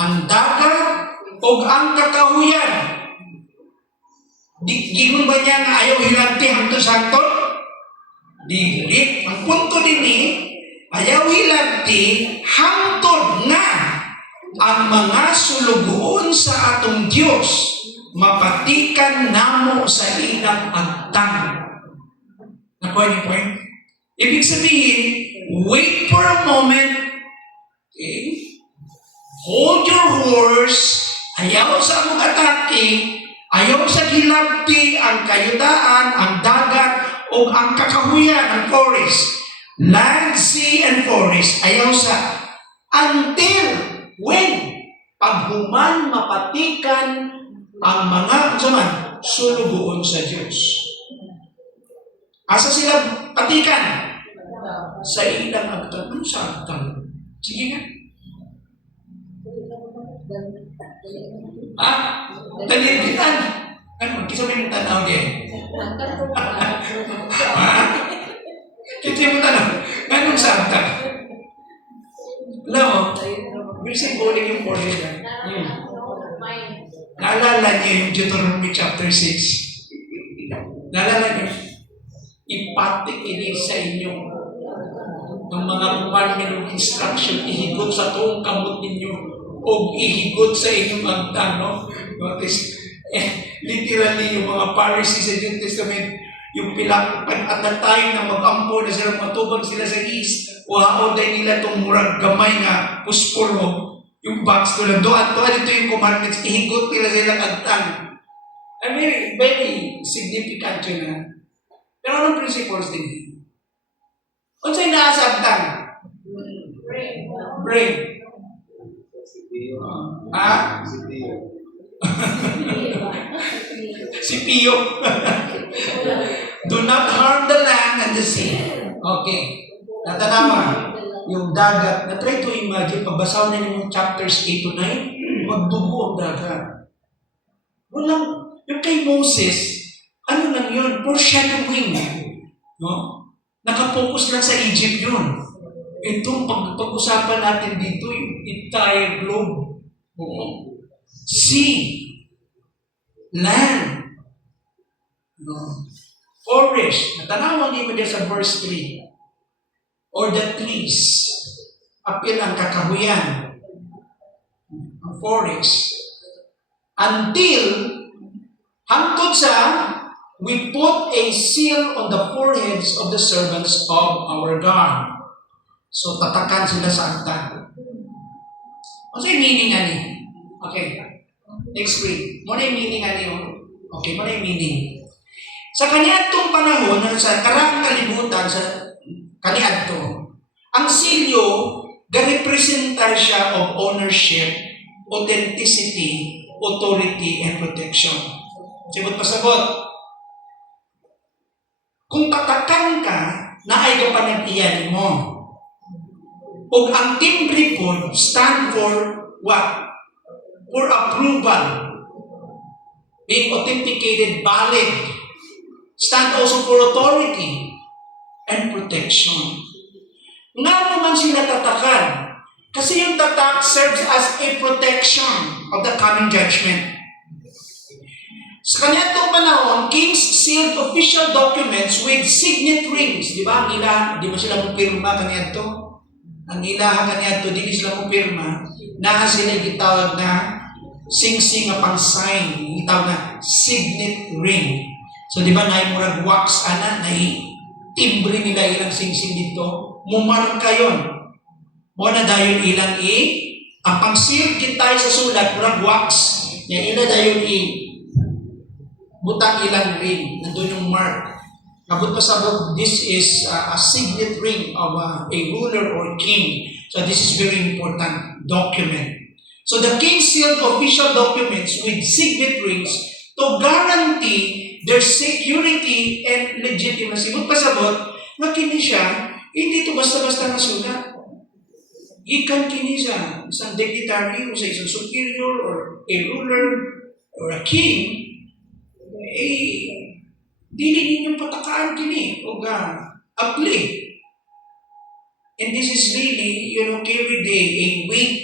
ang dagat, o ang kakahuyan. Gingon ba niya nga ayaw hilabti hangtod sa hangtod? Dili. Ang punto din ayaw hilabti hangtod na ang mga sulugoon sa atong Diyos mapatikan namo sa ilang agtang. Nakuha niyo point? Ibig sabihin, wait for a moment, okay? Hold your horse, ayaw sa among atake, ayaw sa hilabti ang kayudaan, ang dagat, o ang kakahuyan, ang forest. Land, sea, and forest, ayaw sa until when paghuman mapatikan ang mga sulugoon sa Diyos. Asa sila patikan? Sa ilang agtang. Ano sa agtang? Sige nga. Talinditan. Ano? Kisa mo yung tanaw niya? Kisa mo tanaw? Anong sa agtang? Alam mo, very symbolic yung portion niya. Naalala niyo yung Deuteronomy chapter 6. Naalala niyo? Ipatik ini sa inyo ng mga commandment of instruction, ihigot sa tuong kamot ninyo o ihigot sa inyong agtang. Notice, literally yung mga Pharisees sa New Testament, yung at the time na mag-ampo na sila, matubag sila sa east, wow, dahil nila itong murag gamay na pusporo, yung box ko lang, doon ito yung commandments, ihigot nila silang agtang. I mean, very significant yun na. Pero anong principles din? Kung sa'yo nasa agtang? Brain. Si Pio. Do not harm the land and the sea. Okay. Natanawa. Yung dagat, na-try to imagine, pagbasaw na yung chapters 8 to 9, magdugo ang dagat. Walang, yung kay Moses, ano lang yun? Foreshadowing. No? Nakapokus lang sa Egypt yun. Itong pag-usapan natin dito, yung entire globe. Sea, land, no? Forest. Natanawan niyo dyan sa verse 3. Or the trees. Apil ang kakahuyan. Ang forest. Until, hangtod sa, we put a seal on the foreheads of the servants of our God. So, tatakan sila sa agtan. Ano yung meaning ani? Okay. Next week. Muna yung meaning ani. Okay, muna yung meaning. Sa kaniadtong panahon, sa karang kalibutan, sa kaniadto, ang silyo, ga-representar siya of ownership, authenticity, authority, and protection. Sibot pasabot. Kung tatakan ka, naay ka panagtiyan mo. O ang timbre po stand for what? For approval. Being authenticated, valid. Stand also for authority and protection. Nga naman sila tatakan. Kasi yung tatak serves as a protection of the coming judgment. Sa kanya itong panahon, kings sealed official documents with signet rings. Di ba? Ang ila, di ba sila mong pirma kanya ito? Ang ila kanya ito, di sila mong pirma. Na sila gitawag na sing-sing na pang-sign. Gitawag na signet ring. So di ba na murag wax ana, na timbre nila ilang sing-sing dito. Mumarka yun. Muna dahil ilang ang pang-seal kita sa sulat, murag wax. Yan ila dahil butang ilang ring, nandun yung mark. Abot pa sabot, this is a signet ring of a ruler or king. So this is very important document. So the king sealed official documents with signet rings to guarantee their security and legitimacy. Abot pa sabot, nga kini siya, hindi ito basta-basta nasulat. Ikan kini sa isang dignitary o sa isang superior or a ruler or a king, dili ninyong patakaan kini o apli. And this is really, carried a weight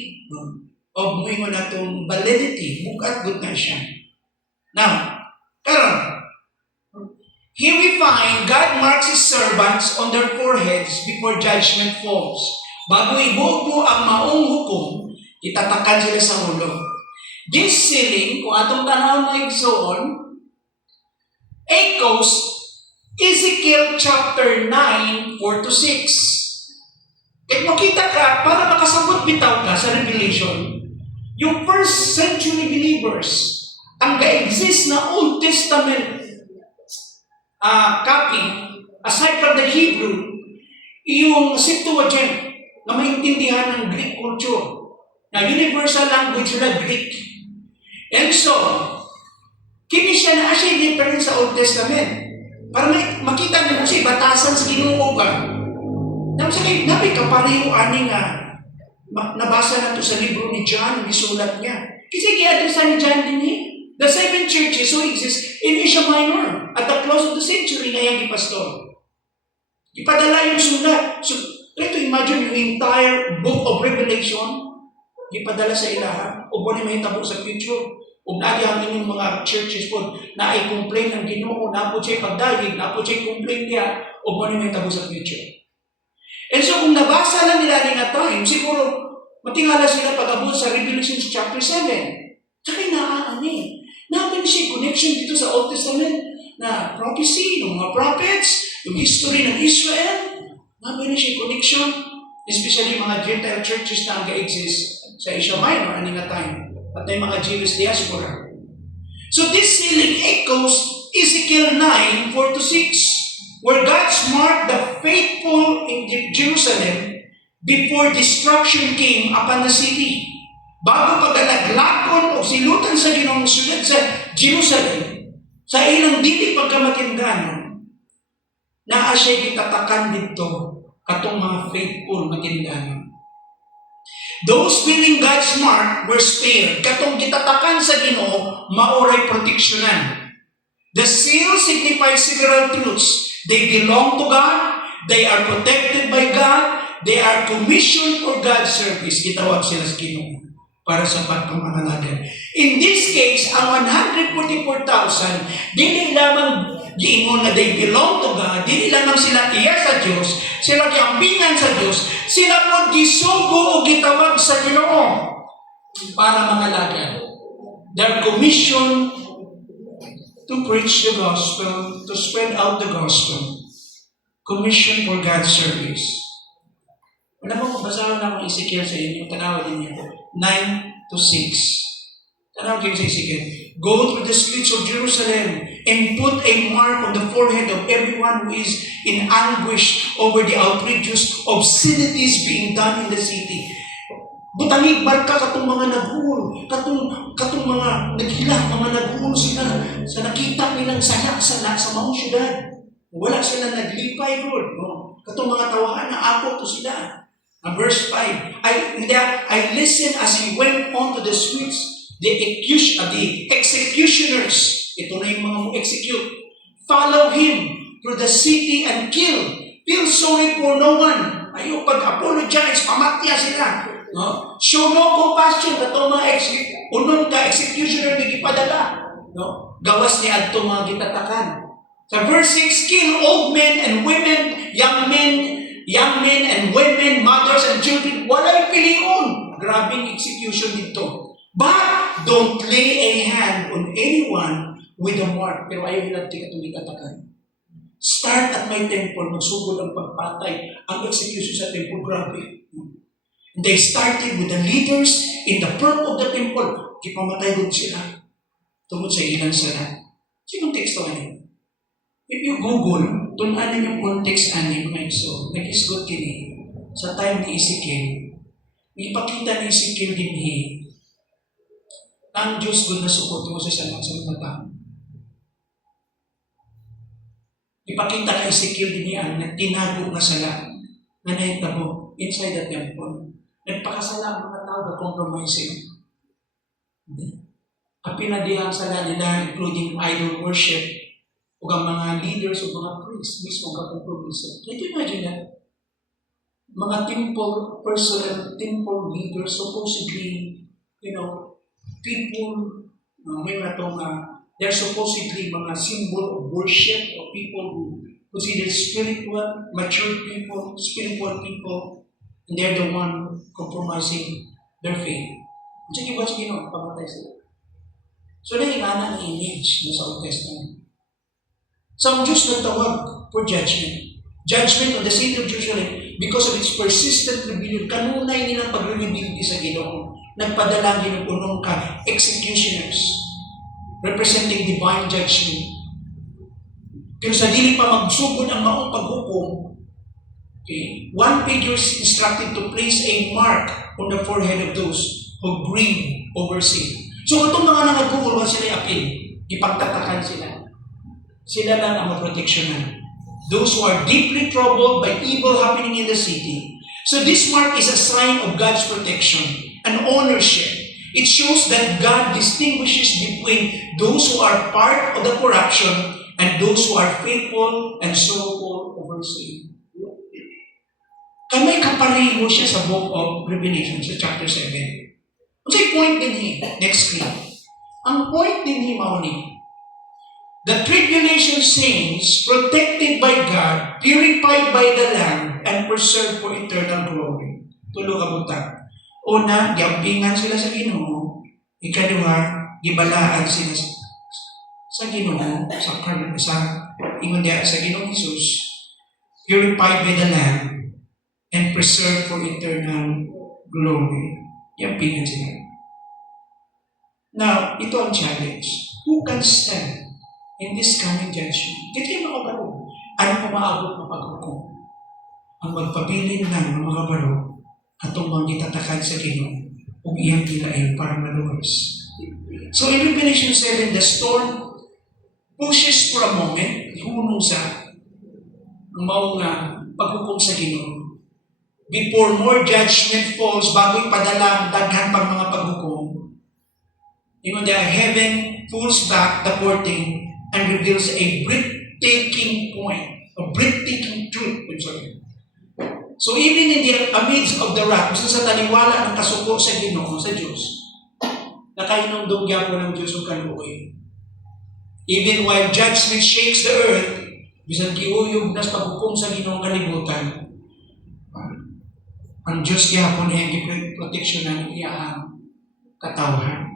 of mo na itong validity. Bukat good na siya. Now, karon, here we find God marks His servants on their foreheads before judgment falls. Bago ibuo ang maong hukom, itatakan sila sa ulo. This sealing, kung atong tanaw na igsoon, echoes Ezekiel chapter 9, 4-6. Kaya makita ka, para makasabot bitaw ka sa Revelation, yung first century believers, ang ga-exist na Old Testament copy, aside from the Hebrew, yung Septuagint, na maintindihan ng Greek culture, na universal language na Greek. And so, kini siya na siya different sa Old Testament. Para makita nyo siya, batasan sa Ginoo ba? Nabi ka pareho ani nga, nabasa na to sa libro ni John, isulat niya. Kasi kaya sa ni John din the 7 churches who exist in Asia Minor at the close of the century na yung pastor. Ipadala yung sulat. So, try to imagine yung entire book of Revelation, ipadala sa ilaha, o ba may tabo sa future, o nagyamin yung mga churches po na i-complain ng Ginoo, na po siya pagdahig, na po siya complain niya, o ba may tabo sa future. And so kung nabasa lang nila rin at time, siguro matingala sila pag-abot sa Revelation chapter 7. Tsaka naaani. Namin siya connection dito sa Old Testament na prophecy ng mga prophets, yung history ng Israel. Namin siya connection, especially mga Gentile churches na exist sa Asia Minor aning nga time at may mga Jewish diaspora. So this sealing echoes Ezekiel 9, 4-6, where God's marked the faithful in Jerusalem before destruction came upon the city. Bago pagalaglagon o silutan sa Ginoong siyudad sa Jerusalem, sa ilang dili pagkamatindanon, na asya gitatakan dito katong mga faithful matindanon. Those bearing God's mark were spared. Katong gitatakan sa Ginoo, maoray proteksyonan. The seal signifies several truths. They belong to God. They are protected by God. They are commissioned for God's service. Gitawag sila sa Ginoo para sa pagpamangalaga. In this case, ang 144,000, dili lamang giingon na they belong to God, dili lamang sila iya sa Diyos, sila giambingan sa Diyos, sila po gisugo o gitawag sa Ginoo para mangalaga. Their commission to preach the gospel, to spread out the gospel. Commission for God's service. Alam mo, basahan na akong Ezekiel sa inyo, tanawa din niyo. 9-6. Tanawa kayo sa Ezekiel. Go through the streets of Jerusalem and put a mark on the forehead of everyone who is in anguish over the outrageous obscenities being done in the city. Butangig barka katong mga naguhol, katong mga naghila, mga naguhol sila sa nakita nilang saya sa maong syudad. Wala sila naglipay Lord. No? Katong mga tawahan na ako to sila. Verse 5, I listened as he went on to the streets, the executioners, ito na yung mga execute, follow him through the city and kill. Feel sorry for no one. Ayaw pag-apologize, pamatya sila. No? Show no compassion, katong mga unong ka-executioner na gipadala. No? Gawas ni adto mga gitatakan. Sa verse 6, kill old men and women, young men and women, mothers and children, walay piliun. Grabing execution dito. But don't lay a hand on anyone with a mark. Pero ayaw nila katong itatakan. Start at my temple, magsugod ang pagpatay. Ang execution sa temple, grabe. They started with the leaders in the front of the temple. Kipamatay doon sila. Tungkol sa ilang sila. Sinong teksto ngayon? If you Google, tunan yung context ani mga iso, nag-isgot kini sa time ni Ezekiel. Ipakita ni Ezekiel dinhi ang Diyos gud na sukot mo sa mga tao. Ipakita kay Ezekiel dinhi ang tinago nga sala na nahitabo inside the temple. Nagpakasala ang mga tao na compromising. Ang pinadihang sala nila including idol worship o ang mga leaders o mga priests mismo ang compromise. Can you imagine that? Mga temple leaders supposedly, people, may mga itong, they're supposedly mga symbol of worship of people who consider spiritual, mature people, and they're the one compromising their faith. Sige ba sige pamatay sila. So nahingana ang image sa Old Testament. Some Jews nagtawag for judgment. Judgment on the city of Jerusalem because of its persistent rebellion. Kanunay nilang pag-rebellion sa Ginoo. Nagpadala ginupunong ka executioners representing divine judgment. Pero sa dili pa magsugod ang maong paghukom, one figure is instructed to place a mark on the forehead of those who grieve over sin. So itong mga nangagugol, sila apil, ipagtatakan sila. Sila lang ang maproteksyonan. Those who are deeply troubled by evil happening in the city. So this mark is a sign of God's protection and ownership. It shows that God distinguishes between those who are part of the corruption and those who are faithful and sorrowful over sin. May kapareho siya sa book of Revelation, sa chapter 7. Kasi point din niya, next screen. Ang point din niya, mauni, the tribulation saints, protected by God, purified by the Lamb, and preserved for eternal glory. Tulo ka butang. Una, diampingan sila sa Ginoo. Ikaduha, gibalaan sila sa Ginoo, sa Ginoong Jesus, purified by the Lamb, and preserved for eternal glory. Diampingan sila. Now, ito ang challenge. Who can stand in this coming judgment? Kaya mga baro, ano pa maabot na paghukom? Ang magpabilin lang ng mga baro atong manggitatakan sa Ginoo kung iyang kilain para maluwas. So in Revelation 7, the storm pushes for a moment, ihunong sa ang maong paghukom sa Ginoo. Before more judgment falls, bago ipadala ang daghan pang mga paghukom, heaven pulls back the curtain and reveals a breathtaking point, a breathtaking truth. So even in the amidst of the wrath, sa taliwala ng kasuko sa Ginoo, sa Diyos, nakainundong gyapon ng Diyos ang kaluoy. Even while judgment shakes the earth, bisan giuyog nas paghukom sa Ginoo kalibutan, ang Diyos gyapon ay giproteksyonan iyang katawhan.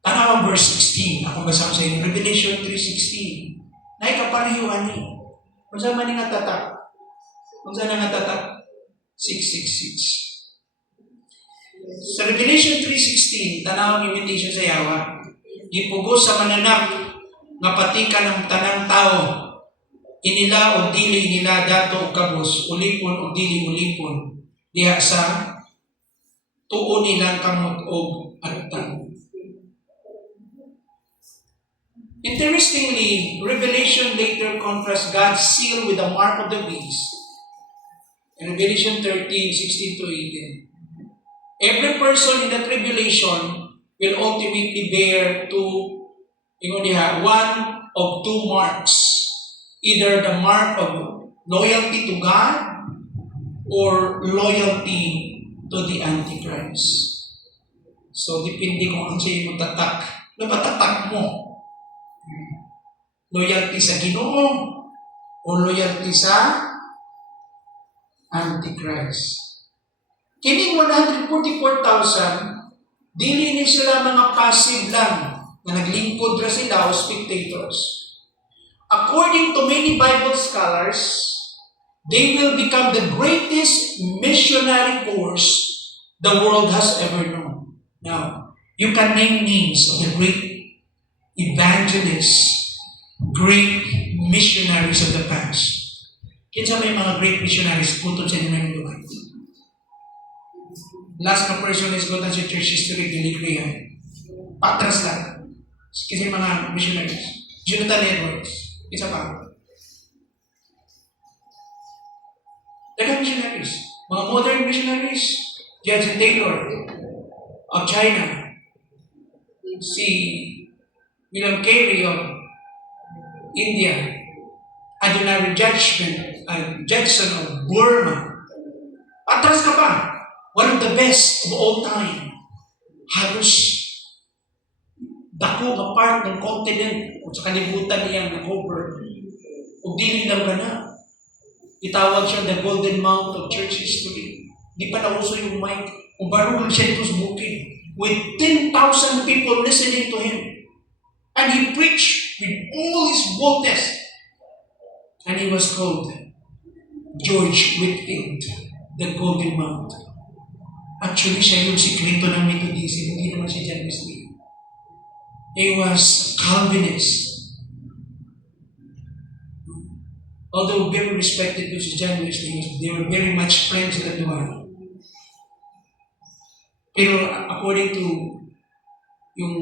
Tanaw ang verse 16. Ako basam sa inyo. Revelation 3:16. Naikaparehiyuhan ni. Kung saan man nga tatak? Kung saan nga tatak? 666. Sa Revelation 3:16, tanaw ang invitation sa Yawa. Gipugos sa mananak nga patika ng tanang tao. Inila o dili nila dato o kabos, ulipon o dili ulipon. Diya sa tuon nilang kamot o arutan. Interestingly, Revelation later contrasts God's seal with the mark of the beast. In Revelation 13:16-18. Every person in the tribulation will ultimately bear one of two marks. Either the mark of loyalty to God or loyalty to the Antichrist. So, depende kung ang sa'yo mo tatak. Napatatak mo. Loyalty sa Ginoo o loyalty sa Antichrist. Kining 144,000, dili ni sila mga passive lang na naglingkod ra sila o spectators. According to many Bible scholars, they will become the greatest missionary force the world has ever known. Now, you can name names of the great evangelists great missionaries of the past. Kinsa may mga great missionaries putol sa inyo ng lugar. Last na person is gotan sa church history, dili yan. Patras lang. Kasi mga missionaries. Jonathan Edwards. Isa pa. Dagang missionaries. Mga modern missionaries. Judson Taylor of China. Si William Carey of India. Adonai Judson of Burma. Patras ka pa. One of the best of all time. Halos dako nga part ng continent o sa kalibutan niya na cover o dili lang na. Itawag siya the Golden Mount of Church History. Di pa nauso yung mic. Kung barulog siya ito sa bukid with 10,000 people listening to him. And he preached with all his boldness. And he was called George Whitefield, the Golden Mount. Actually, siya yung sikreto ng Methodism, hindi naman siya John Wesley. He was Calvinist. Although very respected to si John Wesley, they were very much friends at the time. Pero according to yung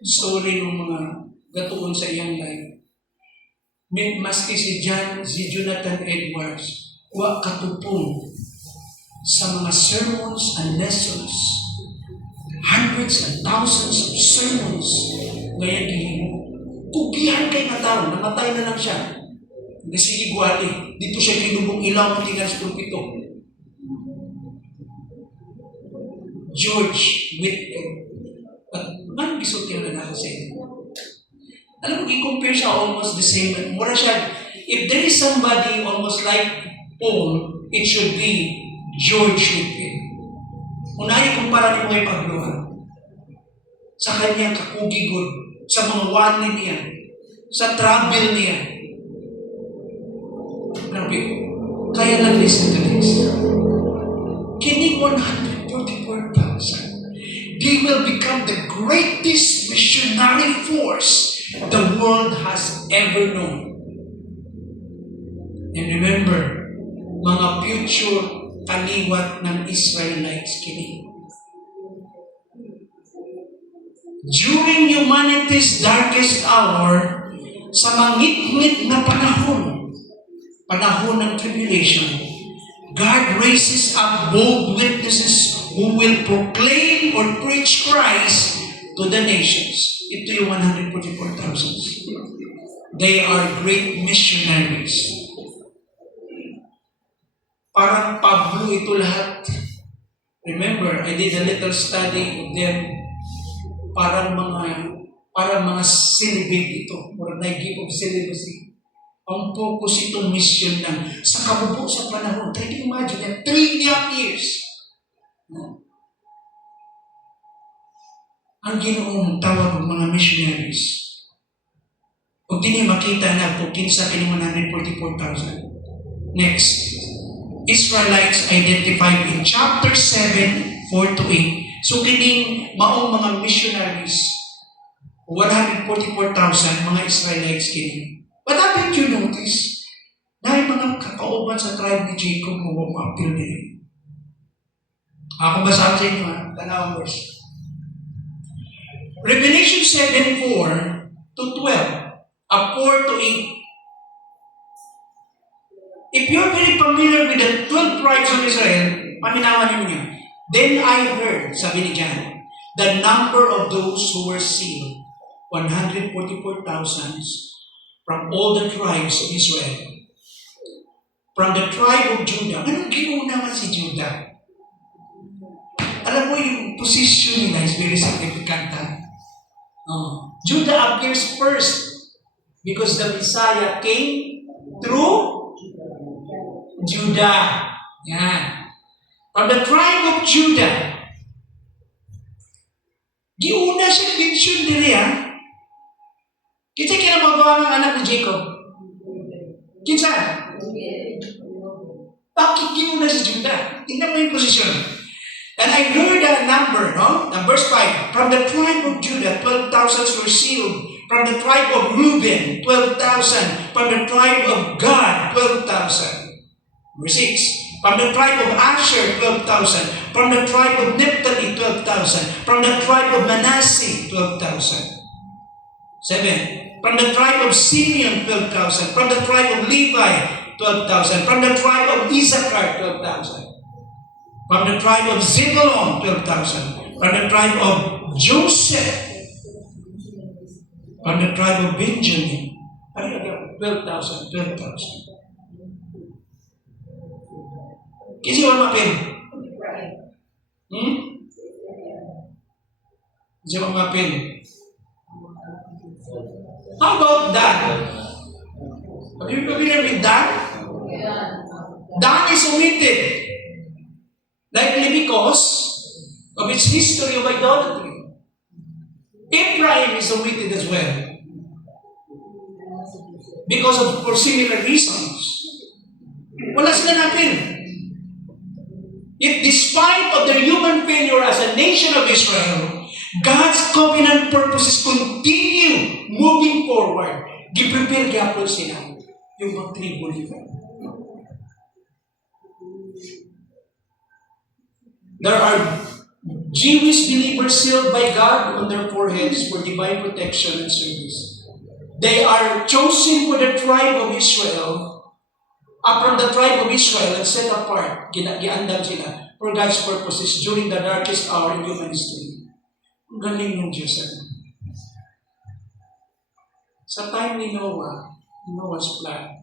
story ng mga gatuon sa iyang life, maski si Jonathan Edwards, wa katupon sa mga sermons and lessons, hundreds and thousands of sermons, ngayon gihimo. Kugihan kay nga tao, namatay na lang siya. Sige guwali, dito siya kinubong ilaw ng tingas pulpito. George Whitefield. At man gisot yung lalaki sa inyo. Alam mo, i-compare siya almost the same. Mura siya, if there is somebody almost like Paul, it should be George Whitefield. Unahin kumpara ni mo kay Pablo sa kanyang kakugigod, sa mga wali niya, sa travel niya. Grabe. Kaya lang listen to this. Kining 144,000, they will become the greatest missionary force the world has ever known. And remember, mga future kaliwat ng Israelites kini. During humanity's darkest hour, sa mangit-ngit na panahon ng tribulation, God raises up bold witnesses who will proclaim or preach Christ to the nations. Ito yung 144,000. They are great missionaries. Parang Pablo ito lahat. Remember, I did a little study of them. Parang mga celibate ito. Or nag-give of celibacy. Ang focus itong mission lang. Sa kabubo sa panahon. Try to imagine that 3.5 years. Ang Ginoong tawag ng mga missionaries. Kung hindi makita na kung kinsa kini 144,000. Next. Israelites identified in chapter 7, 4-8. So kining maong mga missionaries, 144,000 mga Israelites kini. But haven't you noticed? Dahil mga kakauban sa tribe ni Jacob mo mapapil nila. Ako basahin sa inyo tanawang verse. Revelation 7:4-12, 4-8. If you're very familiar with the 12 tribes of Israel, paminawan ninyo. Then I heard, sabi ni John, the number of those who were sealed, 144,000 from all the tribes of Israel. From the tribe of Judah. Anong ginunaman si Judah? Alam mo yung position nila is very significant. Judah appears first because the Messiah came through Judah. Yan. From the tribe of Judah. Giuna siya mention dili Kinsa kina magawa ng anak ni Jacob? Kinsa? Bakit giuna si Judah? Tingnan mo yung posisyon. And I heard a number, no? Verse 5. From the tribe of Judah, 12,000 were sealed From the tribe of Reuben, 12,000. From the tribe of Gad, 12,000. Number 6. From the tribe of Asher, 12,000. From the tribe of Naphtali, 12,000. From the tribe of Manasseh, 12,000. 7. From the tribe of Simeon, 12,000. From the tribe of Levi, 12,000. From the tribe of Issachar, 12,000. From the tribe of Zebulun, 12,000. From the tribe of Joseph, from the tribe of Benjamin, 12,000, 12,000. Kasi wala mapin? Kasi wala mapin? How about Dan? Have you familiar with Dan? Dan is omitted. Likely because of its history of idolatry. Ephraim is omitted as well. Because of for similar reasons. Wala sila napin. Yet despite of their human failure as a nation of Israel, God's covenant purposes continue moving forward. Gi-prepare gyapon sila yung mga tribo nila. There are Jewish believers sealed by God on their foreheads for divine protection and service. They are chosen for the tribe of Israel, from the tribe of Israel and set apart, giandam sila for God's purposes during the darkest hour in human history. Ang galing ng Diyos. Sa time ni Noah's flood,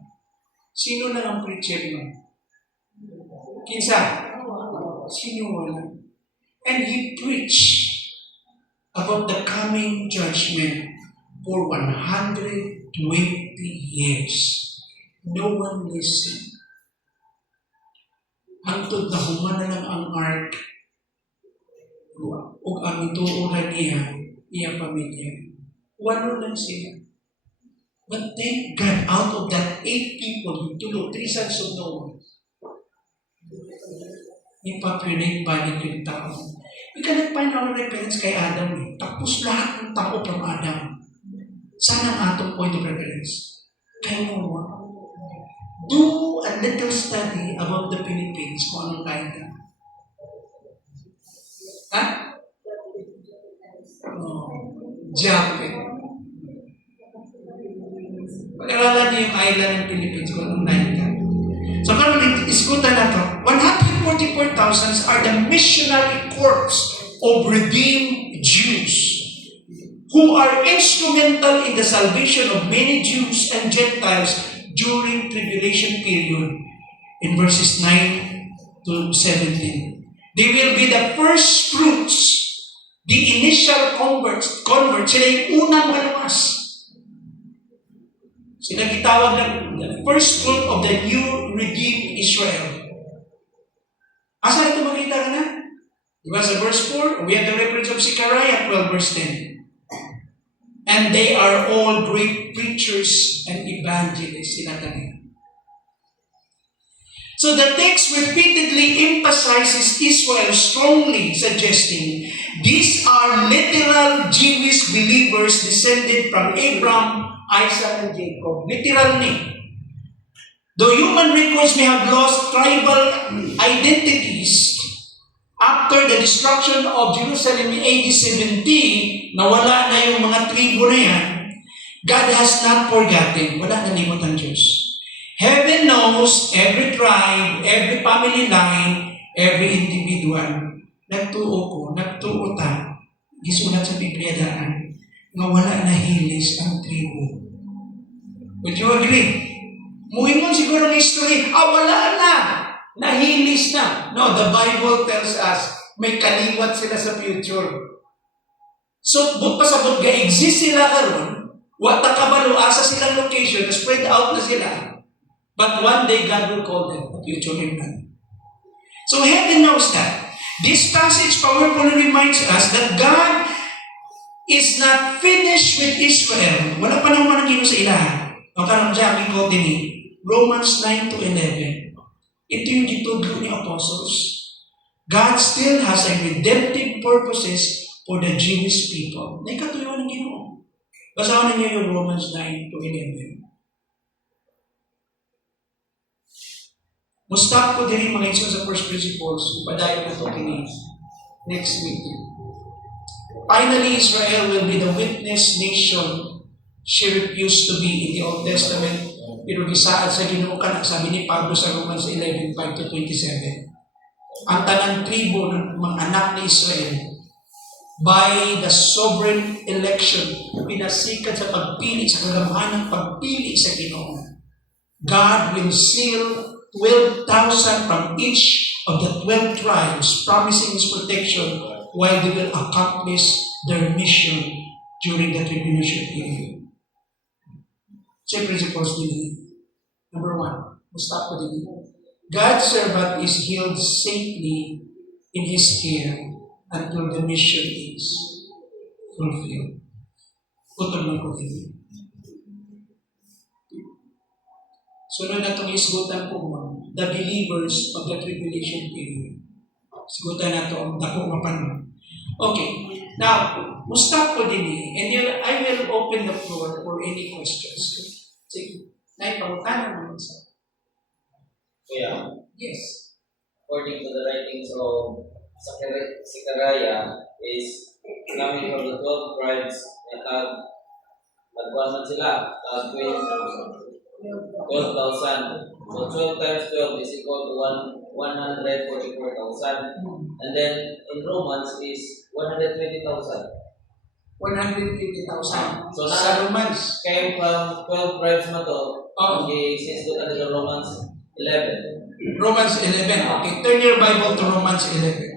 sino lang ang preacher nun? Kinsa? Sino wala? And he preached about the coming judgment for 120 years. No one listened. Hangtod na humana lang ang ark o ang ituuran niya, iyang pamilya. Walo lang sila. But thank God, out of that 8 people, yung 3 sons of Noah, ipapunay balik yung tao. We cannot find our reference kay Adam. Tapos lahat ng tao from Adam. Saan ang atong point of reference? Kay Noah. Do a little study about the Philippines kung anong kain ka. Ha? Japan. Pag-aralan niyo yung island ng Philippines kung anong kain ka. So karon iskutan na to, 144,000 are the missionary corps of redeemed Jews who are instrumental in the salvation of many Jews and Gentiles during tribulation period in verses 9 to 17. They will be the first fruits, the initial converts, sila yung unang maluwas. Sila gitawag ng the first fruit of the new redeemed Israel. Asa ito makita ka na? Diba sa verse 4, we have the reference of Zechariah 12 verse 10. And they are all great preachers and evangelists. Sila kanina. So the text repeatedly emphasizes Israel strongly, suggesting these are literal Jewish believers descended from Abraham, Isaac, and Jacob. Literally. Though human records may have lost tribal identities after the destruction of Jerusalem in AD 70, nawala na yung mga tribo na yan, God has not forgotten. Wala nalimot ang Diyos. Heaven knows every tribe, every family line, every individual. Nagtuo ta, gisulat sa Biblia daan, nga wala na hilis ang tribo. Would you agree? Muhingon siguro ng history, wala na! Nahilis na. No, the Bible tells us, may kaliwat sila sa future. So, pasabot ga-exist sila karon, wata kabalo, asa silang location, spread out na sila. But one day, God will call them the future impact. So, heaven knows that. This passage powerfully reminds us that God is not finished with Israel. Wala pa naman ang sa ilahan. Makarang dyan, ko din Romans 9 to 11. Ito yung gitudlo ni Apostles. God still has a redemptive purposes for the Jewish people. Na ikatuyuan ng Ginoo. Basahin niyo yung Romans 9 to 11. Mustap ko din mga iso sa first principles, ipadayon na ito kini next meeting. Finally, Israel will be the witness nation she refused to be in the Old Testament. Pero gisaad sa Ginoo kana, sabi ni Pablo sa Romans 11:5-27. Ang tanang tribo ng mga anak ni Israel, by the sovereign election, pinasikat sa pagpili, sa kagamhanang pagpili sa Ginoo, God will seal 12,000 from each of the 12 tribes, promising His protection while they will accomplish their mission during the tribulation period. So, principles din. Number 1, we'll stop with it. God's servant is held safely in His care until the mission is fulfilled. Putol mo ko din. Sunod na itong isgutan po mo, the believers of the tribulation period. Isgutan na ito, ang dako mapanon. Okay, now, mustap ko din and then I will open the floor for any questions. Sige, naipangutanan mo sa. Yeah. Yes. According to the writings of Zechariah, is coming from the 12 tribes na nagwasan sila, 12,000. So 12 times 12 is equal to 144,000. And then in Romans is 120,000. 150,000. So sa Romans. Came from 12 tribes na to. Okay, since look at the Romans 11. Romans 11. Okay, turn your Bible to Romans 11.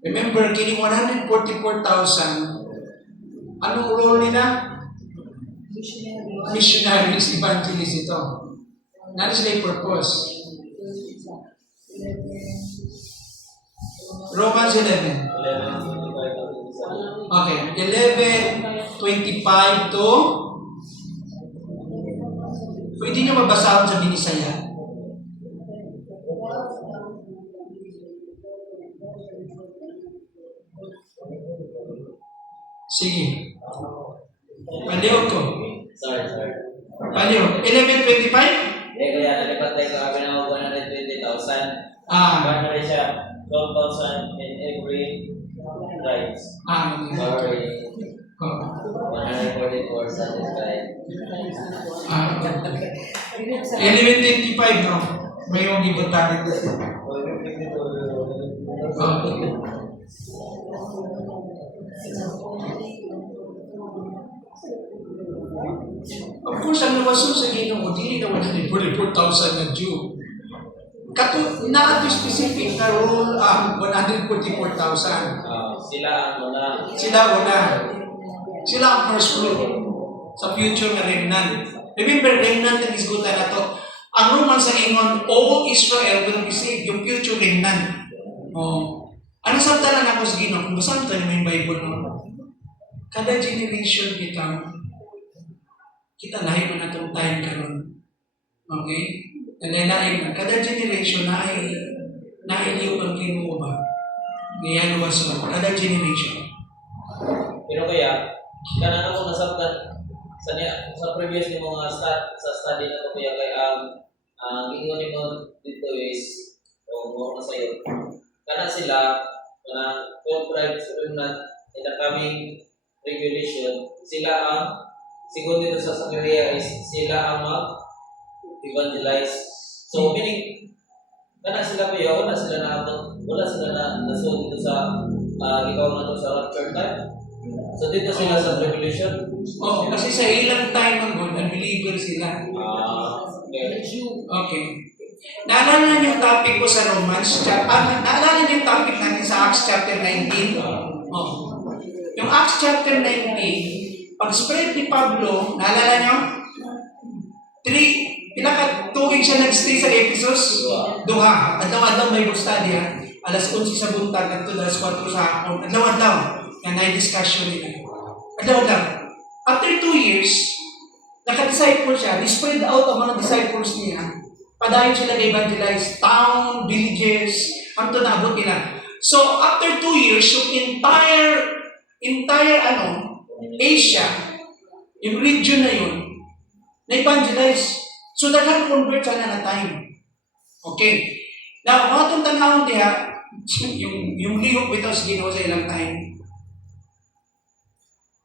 Remember, kining 144,000, anong role nila? Missionaries, evangelists ito. That is their purpose. Romans 11. Okay, 11:25 to... Pwede nyo mabasahon sa Binisaya? Sige. Palihog ko. Sorry. Palihog. 11:25? Kaya nalipat tayo sa akin ng 120,000. Ah. Baka rin siya 12,000 in every tribes. Sorry. 144 satisfied. 11:25, no? May yung gibutan ito. Of course, ang nawasun sa Ginoo, dili na 144,000 na Jew. Na specific na rule ang 144,000. Sila ang una. Sila ang first group sa future na remnant. Remember, remnant ang isgutan na to. Ang Roman sa ingon, all Israel will be saved, yung future remnant. Ano sa talan ako sa Ginoo? Kung basahan tayo yung Bible, no? Kada generation kita lahi mo na itong time karon. Okay? Nalalain na. Kada generation na ay nailiw ang Ginoo ba? Ngayon was kada generation. Pero kaya, kanan ako nasabtan sa previous ni mga sa study na ko kaya kay ang ingon mo dito is mo na sayo. Kana sila na 12 tribes remnant in the coming regulation, sila ang siguro dito sa Samaria is sila ang mag-evangelize. So, meaning, kana sila pa yun, wala sila na nasuot dito sa ikaw na to sa rapture time. So, dito sila sa tribulation. Kasi sa ilang time ang God, unbeliever sila. Okay. Naalala niyo yung topic ko sa Romans? Naalala niyo yung topic natin sa Acts chapter 19? Yung Acts chapter 19, pag-spread ni Pablo, naalala niyo? Pinakatugig siya nag-stay sa Ephesus. Duha. Adlaw-adlaw may book study. Alas 11 sa buntag, nagto alas 4 sa hapon. Adlaw-adlaw. Yan ay discussion nila. Adlaw-adlaw. After 2 years, naka-disciple siya. He-spread out ang mga disciples niya. Padayon sila na-evangelize town, villages, ang tunabot nila. So, after 2 years, yung entire Asia, yung region na yun, na-evangelize. So, daghang convert sana na time. Okay. Now, mga itong tanahon diha, yung lihok bitaw sa Ginoo sa ilang time.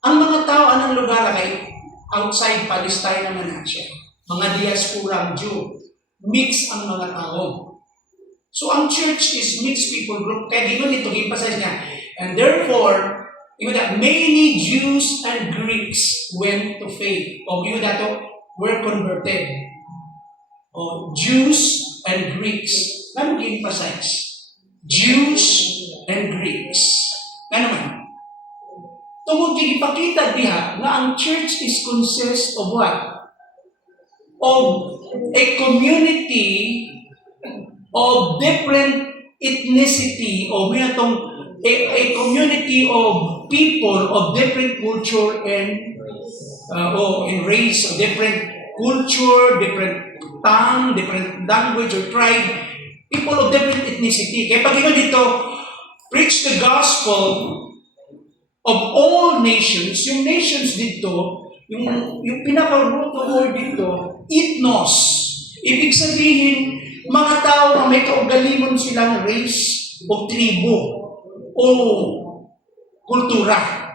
Ang mga tao anong lugar kay outside Palestine naman na siya. Mga diaspora Jew. Mix ang mga tao. So, ang church is mixed people group. Kaya dito nito, emphasize niya. And therefore, many Jews and Greeks went to faith. O yun dato, were converted. O Jews and Greeks. Ano emphasize? Jews and Greeks. Ano man? Tungod ipakita diha nga ang church is consist of what? Of a community of different ethnicity o a community of people of different culture and race, of different culture, different tongue, different language or tribe, people of different ethnicity. Kaya pag dito, preach the gospel of all nations, yung nations dito, yung pinaka-root ng word dito, ethnos. Ibig sabihin, mga tao na may kaugalingon silang race o tribo o kultura.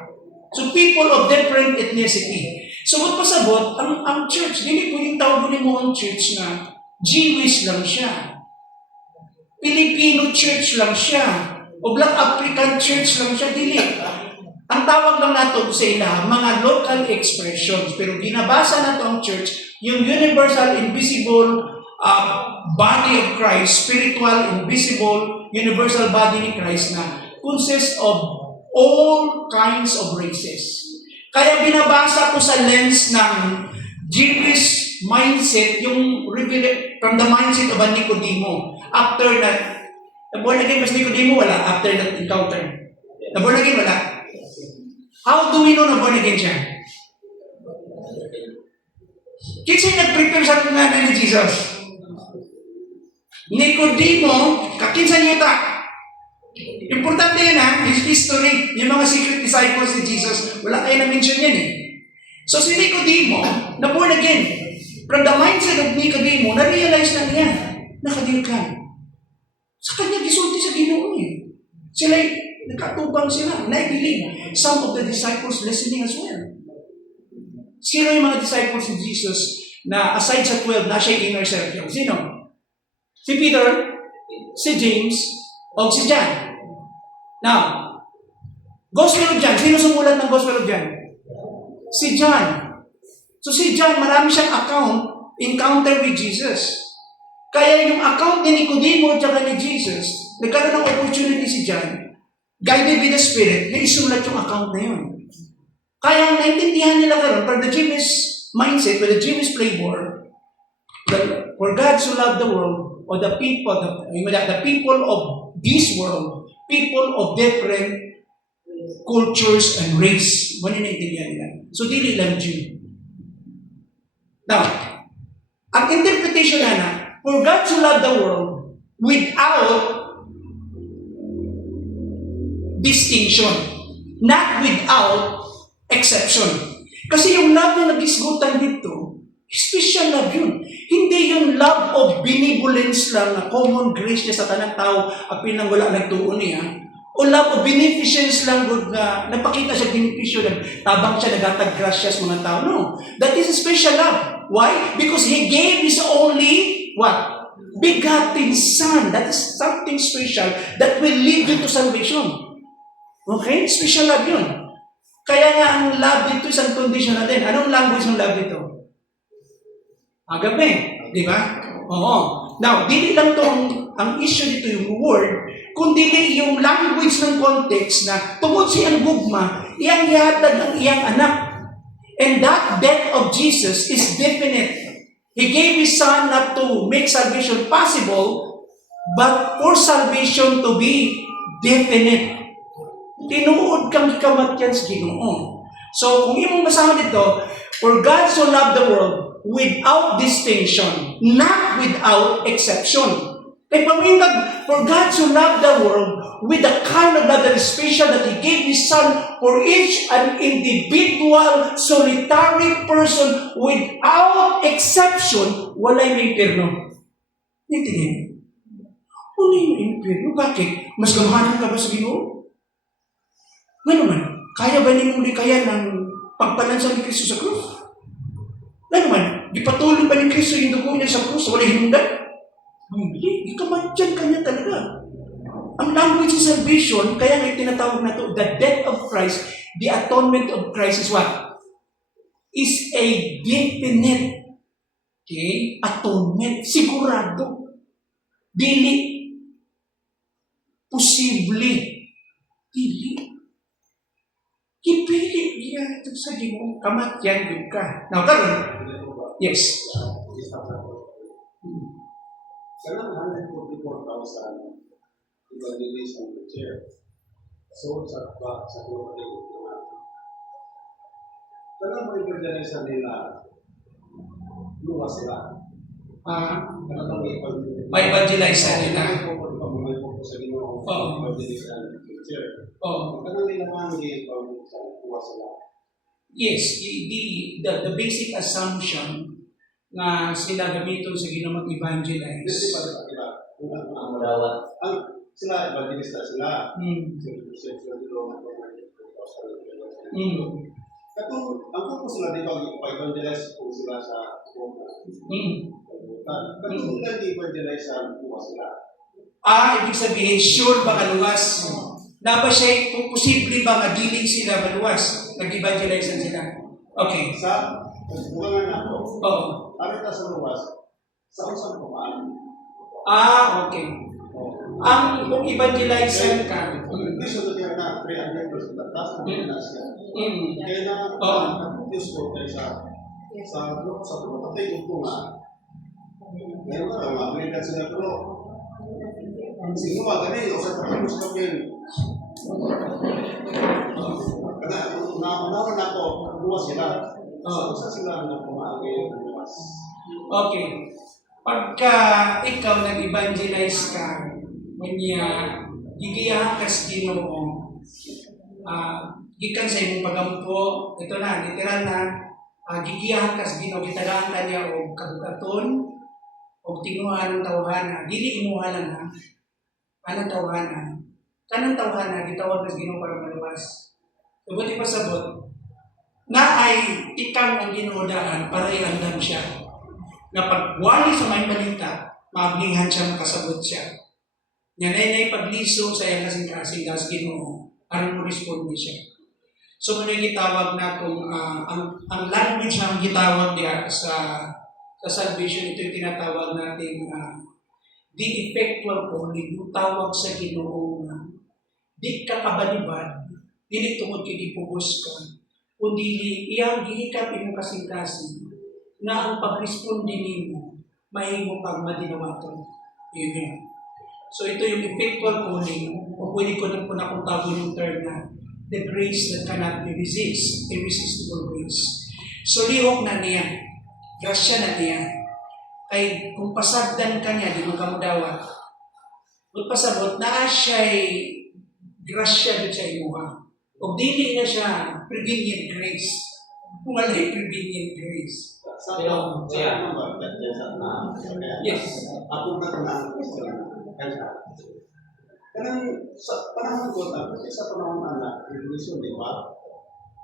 So, people of different ethnicity. So, what pasabot, ang church, hindi po yung tawag mo ang church na Jewish lang siya. Filipino church lang siya. O Black African church lang siya. Dili. Ang tawag lang nato sa ila, mga local expressions. Pero binabasa nato ang church, yung universal, invisible body of Christ, spiritual, invisible, universal body ni Christ na consists of all kinds of races. Kaya binabasa ko sa lens ng Jewish mindset, yung from the mindset of a Nicodemo. After that, nabuhan again, mas Nicodemo wala, after that encounter. Nabuhan again wala. How do we know nabuhan again siya? Kasi nag-prepare sa nanay ni Jesus. Nicodemo, kakinsa niya ta. Importante yan his history, yung mga secret disciples ni Jesus, wala kayo na-mention yan So si Nicodemo, na-born again. From the mindset of Nicodemo, na-realize na niya, nakadilkan. Sa kanya gisulti sa Ginoo Sila, nakatubang sila, naibilig. Some of the disciples listening as well. Sino yung mga disciples ni Jesus na aside sa 12, na siya inner circle? Sino? Si Peter, si James, o si John. Now, Gospel of John. Sino sumulat ng Gospel of John? Si John. So si John, marami siyang encounter with Jesus. Kaya yung account ni Nicodemo at saka ni Jesus, nagkaroon ng opportunity si John, guided by the Spirit, na isulat yung account na yun. Kaya ang naintindihan nila karon from the Jewish mindset, with the Jewish flavor, for God so loved the world, or the people of this world, people of different cultures and race. Muna naintindihan nila. So, dili lang Jew. Now, ang interpretation na, for God to love the world without distinction, not without exception. Kasi yung love na nagisgutan dito, special love yun. Hindi yung love of benevolence lang na common grace niya sa tanang tao at pinanggula nagtuon niya. O love of beneficence lang good na napakita siya beneficyo na tabang siya nagatag grasya sa mga tao. No. That is a special love. Why? Because He gave His only, what? Begotten Son. That is something special that will lead you to salvation. Okay? Special love yun. Kaya nga ang love dito is unconditional din. Anong language ng love dito? Agape. Di ba? Oo. Now, dili lang to ang issue dito yung word, kundi yung language ng context na tungod siyang gugma, iyang ihatag ang iyang anak. And that death of Jesus is definite. He gave His Son not to make salvation possible, but for salvation to be definite. Tinuod kang ikamatyan sa Ginoo. So, kung imong basahan dito, for God so loved the world without distinction, not without exception. Kay pamintag, for God so loved the world with the kind of love that is special that He gave His Son for each an individual, solitary person without exception, walay may impyerno. Intindihin? Walay may impyerno. Bakit? Mas gamahanan ka ba sa Ginoo? Ano man? Kaya ba ni mong likaya ng pagpalansa ni Kristo sa krus? Ano man? Ipatuloy ba ni Kristo yung dugo niya sa krus? Walay hinundan? Hindi, ikamadyan kanya talaga. Ang language of salvation, kaya nga tinatawag na to, the death of Christ, the atonement of Christ is what? Is a definite, okay, atonement. Sigurado. Dili. Posible. Dili. Kipili niya ito sa Ginoo, kamatyan yun ka. Now, karon, yes. Karena 144,000 evangelists and preacher. So, sa dua pati naman. Karena mga evangelista nila, luwas sila. Karena mga Ma-evangelize nila. Pamamay po sa Ginoo, evangelist and preacher. Karena nila mga evangelista, luwas sila. Yes, the basic assumption na sila gamiton sa ginamang evangelize. Kasi iba. Ang dawat. Sila evangelista sila. Mm. Sila dito ng Mm. Katong ang purpose sila dito pag-evangelize kung sila sa Mm. Katong nila di-evangelize sa buwas sila. Ibig sabihin, sure ba kaluwas? Na ba siya, kung posible ba magiling sila maluwas? Nag-evangelize sila. Okay. Sa buwangan na ako, Oo. arit na sa luwas, sa usang kumaan. Okay. Ang evangelize ka. Gusto na kaya na 300% taas na nila siya. Mm. Kaya na Diyos ko kayo sa patay yung tunga. Ngayon na, mamalitan sila pero siguro magaling, o sa tapos kami. Kana, naman ako, luwas sila. Sa sila na kumagay yung luwas. Okay. Pagka ikaw nag-evangelize ka, niya gigiyahan ka sa Ginoo, gikan sa imong pagampo, ito na, literal na, gigiyahan ka sa Ginoo, gitagaan ka niya o kabugaton, o tinguhan ng tawhana, dili imuha lang ha, anong tawhana, kanang tawhana, gitawag ka sa Ginoo para maluwas. Sabuti pa sabot, na ay ikang ang ginuodaan para iandam siya, na pagwali sa may balita, maablihan siya, makasabot siya. Yan ay pagliso sa iyang kasing-kasing das Ginoo, para mo responde siya. So, muna gitawag na kung ang language ang gitawag niya sa salvation, ito yung tinatawag natin the effectual calling, yung tawag sa Ginoo na di ka kabalibad, dili tungod kinipugos ka, kundi iyang gihikap imong kasing-kasing na ang pag-responde nimo mahimo pag madinawaton. Yun yun. So ito yung effectual calling, o pwede ko na po na kung tawag yung term na the grace that cannot be resist, irresistible grace. So lihok na niya, grasya na niya, ay kung pasagdan ka niya, di mo ka mudawat. Kung pasabot, naa siya'y grasya din sa imuha. O dili na siya prevenient grace. Kung wala'y prevenient grace. Pero, yeah. Yes. Ako na ang kanang sa panahon ko sa panahon na revolution, di ba?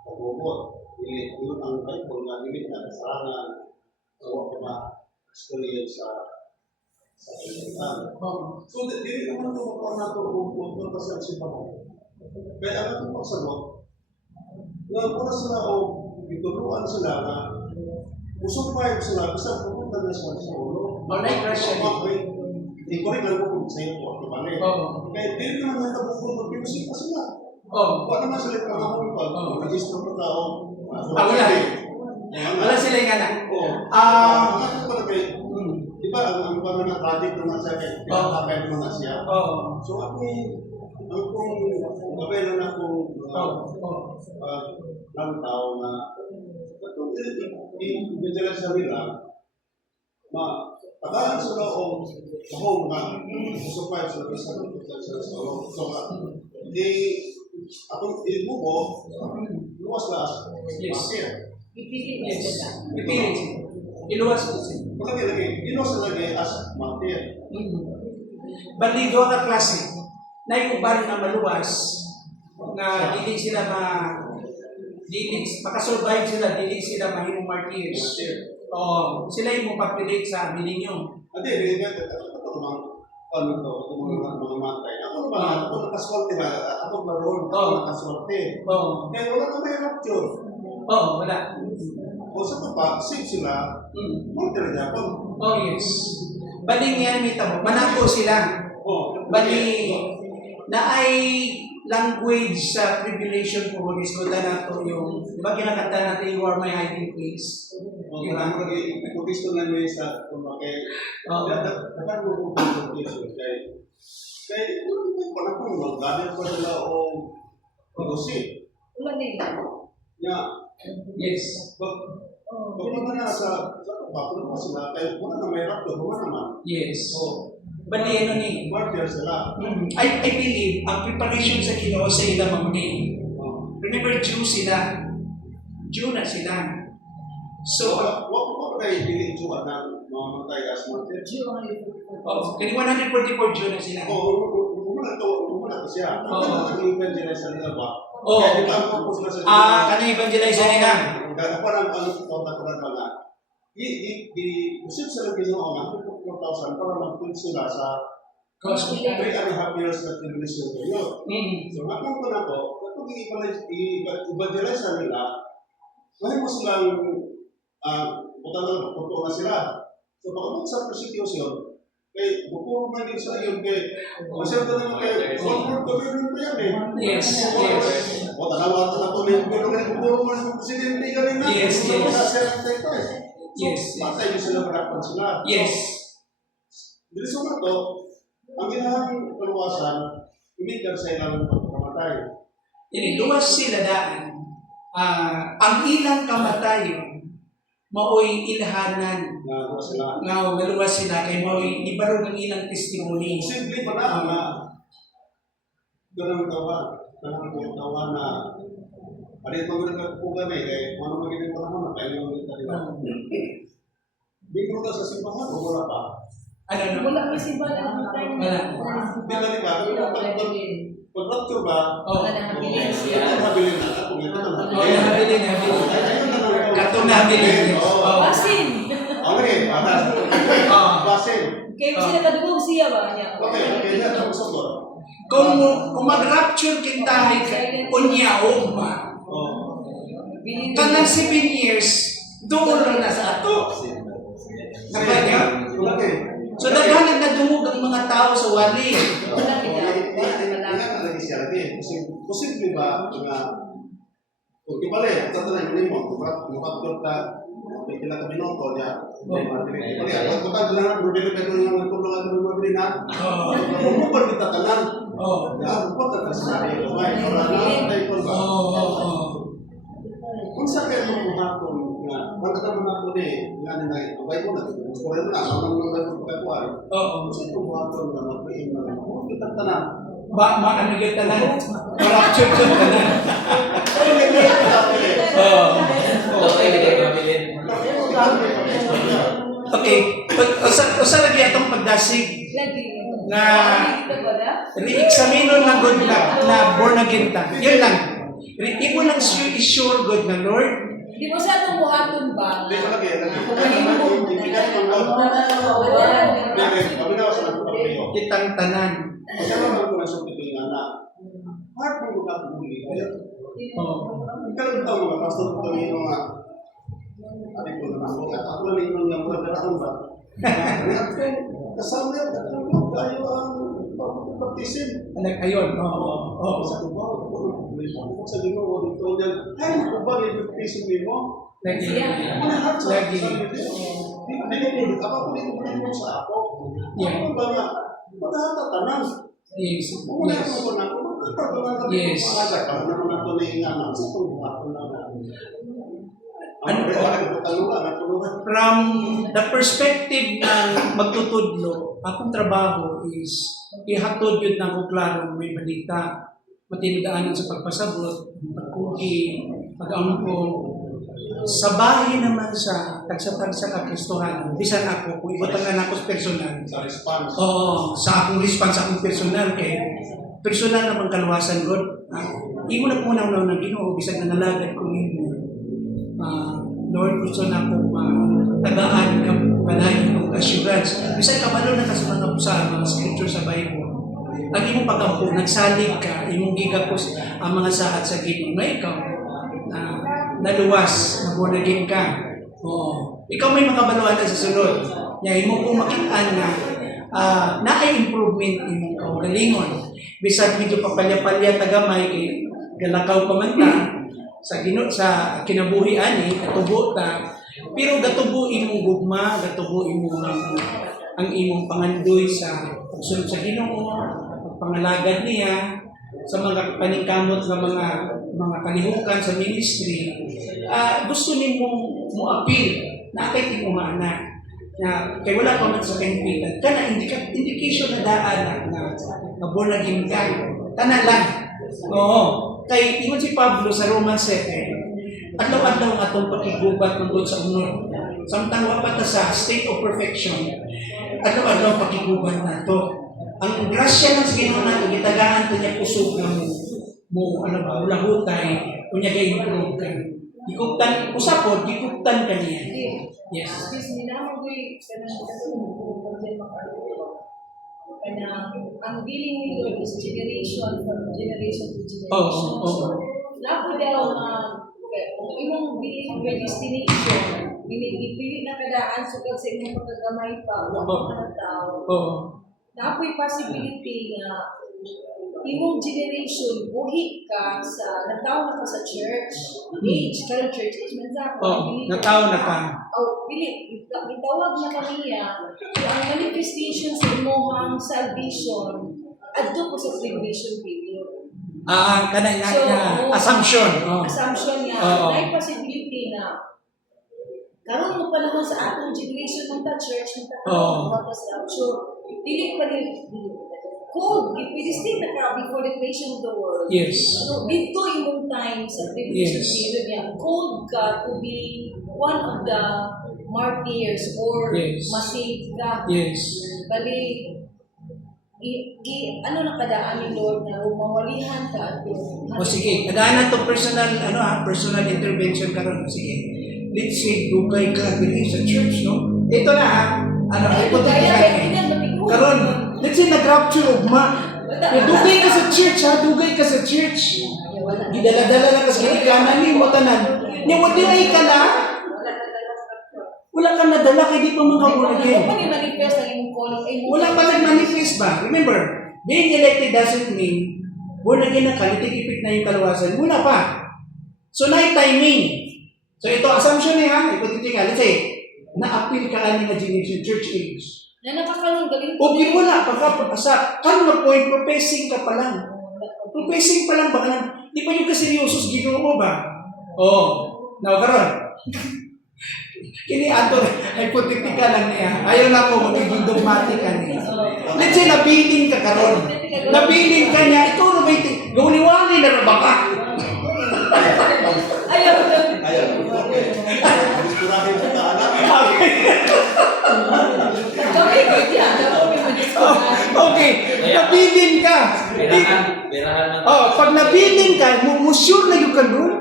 Pag-ubot, yun ang Bible na limit na kasarangan, o ba, experience sa kalimutan. So, dili naman ito makaw na ito, huwag kasi ang simbahan. Kaya ang itong pagsagot, na pura sila o ituluan sila na usupay sila, basta pupunta na sila sa ulo. Wala'y grasya din. Hindi ko rin lang po sa iyo po, ibalik. Kaya hindi naman natabukong mag-music pa sila. Wala naman sila pagkakong pag mag-registro pa tao. Wala. Wala sila yung anak. Bakit pala kayo? Di ba, ang parang na project naman siya, kaya pinakakaya naman na siya. So ako, ang kong gabay lang akong lang tao na itong i-visualize sa nila, Pagkalan sila o home nga, supply sila sa loob. So, atong ibubo, luwas na Yes. market. Yes. Ipilit. Iluwas ko siya. Lagi, luwas na lagi as market. Bali, doon na klase. Naiuban na maluwas na dili sila makasurvive sila, dili sila mahimong martyrs. Sila yung mapapilit sa ninyo. Hindi, mga matay. Ako naman, ako nakaswerte na, ako naroon, ako nakaswerte. Kaya wala ka may rupture. Wala. O sa pa, safe sila, martyr niya ako. Yes. Bali nga nito mo, manako sila. Bali, na ay language sa tribulation for Holy Spirit na ito yung, di ba kinakanta natin, you are my hiding place. Di ba? Kung gusto na niya sa kumakay, dapat mo kung consultation kaya panapong dahil pa sila o pag-usip. Ya, Yes. pag na sa bakit pa sila, kaya wala na may rapto, wala naman. Yes. Bali, ano ni? Martyr sila. I believe, ang preparation sa Ginoo sa ilang mamuni. Remember, Jew sila. Jew na sila. So, What kayo piling Jew at mga matay as martyr? kani 144 Jew na sila. Umuna to siya. Nag-evangelize sa nila ba? Kanang evangelize nila. Ako lang ang tawag ko na i-usip sila Ginoo nga 4,000 para mag-preach sila sa 3.5 years na tribulation period. So, akong ko na to, kapag i-evangelize sa nila, ngayon mo silang puto na sila. So, pag sa persecution, kay bukuro man din sa iyon kay masyado naman kay one-word government pa yan eh. Yes, yes. O, tanawa ito na ito na pero kay bukuro man sa presidente ka rin na. Yes, yes. So, patay yung sila barapan sila. Yes. Dili sa mga to, ang ginahang kaluwasan, imitan sa ilang pagkamatay. Luwas sila daan. Ang ilang kamatayon, maoy ilhanan Na sila. nga naluwas sila kay maoy ibarog ang ilang testimony. Simple pa na ganang tawa na ari ito mga kugan kay ano magiging panahon na kaya yung dito diba? Bigro ka sa simbahan o wala pa? Ano? Wala may simbahan. Wala. Di ba di ba? Pag-rapture ba? Wala na habilin. Habilin na. Kung ito na Nabilin. Katong nabilin. Basin. Okay, basin. Kaya sila kadugong siya ba niya? Okay, na ito sa Kung mag-rapture kintahay ka, unyaom ba? Kanang 7 years, doon na sa ato. Nakaya? So daghan nagdungog ang mga tao sa wali. Posible ba na kung ibalik, tatanay mo mukapagod ka may kila kami nung ko niya ibalik, kung tatanay lang berdiri ka yung nagtulungan ng mga berinan kumupal kita tanan kumupal ka sa may orang tayo ko ba kung sa kayo mong nga pagkatapos na ito nga nilay ang Bible na gusto rin na ang mga pagkakuan gusto itong hapon na mag-iim na kung kita tanan Ano yung tanan? Rapture yung tanan. Okay. Usa lagi atong pagdasig na re-examine na good na born again ta. Yun lang. Imo lang sure good na Lord. Di mo sa itong buhaton ba? Hindi ko lagi ibigay ng pabinaw sa nagpapagayo Kitang tanan. kasi naman ko na sa pito yung anak hard mo magkakabuli ikaw ito mga pastor ko kami yung mga adik ko naman at ako na rin yung mga daraan ba kasama yun kayo ang pagtisim Ayun. sa kubaw sa ginoo dito yan ay ako ba yung pagtisim mo Lagi. lagi hindi ko ako ko sa ako ano ba nga magkakatanan Yes. Wala ko na ako. Yes. Para naman ito na ingaman sa itong buhaton na. Ano ba? Kaluwa, natulungan. From the perspective ng magtutudlo, akong trabaho is ihatod yun na ko klaro may balita, matinidaanan sa pagpasabot, pagkuki, pag-ampon. Sa bahay naman sa tagsa-tagsa ka Kristohanan, bisan ako, kung ibutangan ako sa personal, Sa response. oo, sa akong response, akong personal, kay personal naman kaluwasan, God. Imo na po na ng Ginoo, bisag na nalagad ko nimo. Lord, gusto na po tagaan ka palayan ng assurance. Bisag kabalo na kasi mga scripture sa Bible. Ang imong pagampo, nagsalig ka, imong gigapos ang mga sahat sa Ginoo. Na ikaw, naluwas, nabunagin ka. Oo. Ikaw may makabaluan sa sunod. Kaya imo kong makitaan na na-improvement imong kaugalingon. Bisag medyo papalya-palya tagamay kay galakaw pa man ta sa kinabuhi ani katubo ta, pero gatubo imong gugma, gatubo imong ang imong pangandoy sa pagsunod sa Ginoo, pagpangalagad niya sa mga paningkamot ng mga kalihukan sa ministry. Gusto nimong mo-appeal na kay tinumaana na kay wala pa man sa kaibigan kana indication na daan na born again ka tanan lang. Oo. Kay ingon si Pablo sa Romans 7, adlaw-adlaw ang atong pakigubat tungkol sa unod. Samtang wapat na sa state of perfection, adlaw-adlaw pakigubat nato. Ang grasya ng Ginoo nato gitagaan to niya kusog na mo lahutay unya gay improve ka. Gikuptan usapod, gikuptan ka niya. Yes. Excuse me, naman ko ang dealing ni Lord is generation from generation to generation. Oo. Napo daw imong biling predestination, ipili na kadaan sugad sa imong pagkagamay pa o mga tao. Oo. Napo'y possibility na imong generation buhi ka sa nataw na ka sa church age, current church age man sa Nataw na ka. itawag na kaniya ang manifestation sa imong salvation adto po sa tribulation period. Kanay na assumption. Assumption niya, may possibility na karon mo panahon sa atong generation ng church ng tapos so dili pa din cold, predestined na ka before the creation of the world. Yes. So, dito imong time sa tribulation period niya, cold ka to be one of the martyrs or masave ka. Yes. Bali, ano na kadaan ni Lord na mawalihan ka at O sige, kadaan na to personal intervention karon. Sige. Let's say dugay ka dili sa church, no? Ito na karon, let's say nag-rapture ugma. Dugay ka sa church, dugay ka sa church. Gidala-dala lang sa ikanan ni mo tanan. Ni mo di ka na. Wala ka na dala kay di pa mga again. Wala pa nag-manifest ba? Remember, being elected doesn't mean born again na ka, itikipit na yung kalawasan. Wala pa. So, na-timing. So, ito, assumption niya, ipatitika. Let's say, na-appeal ka ani nga generation church age. Na nakakalong galing. Okay, wala. Pagka-asa, kano point, professing ka pa lang. Professing pa lang, baka di pa yung kaseryosos Ginoo ba? Now, karon. Kini ato hypothetical lang niya. Ayaw na ko magiging dogmatic ka niya. Let's say nabilin ka karon. Nabilin ka niya, ikaw na may gawliwali na ba ka? Ayaw na. Diskurahin mo na anak. Okay, nabilin ka. Birahan na. Pag nabilin ka, sure na yung kanon.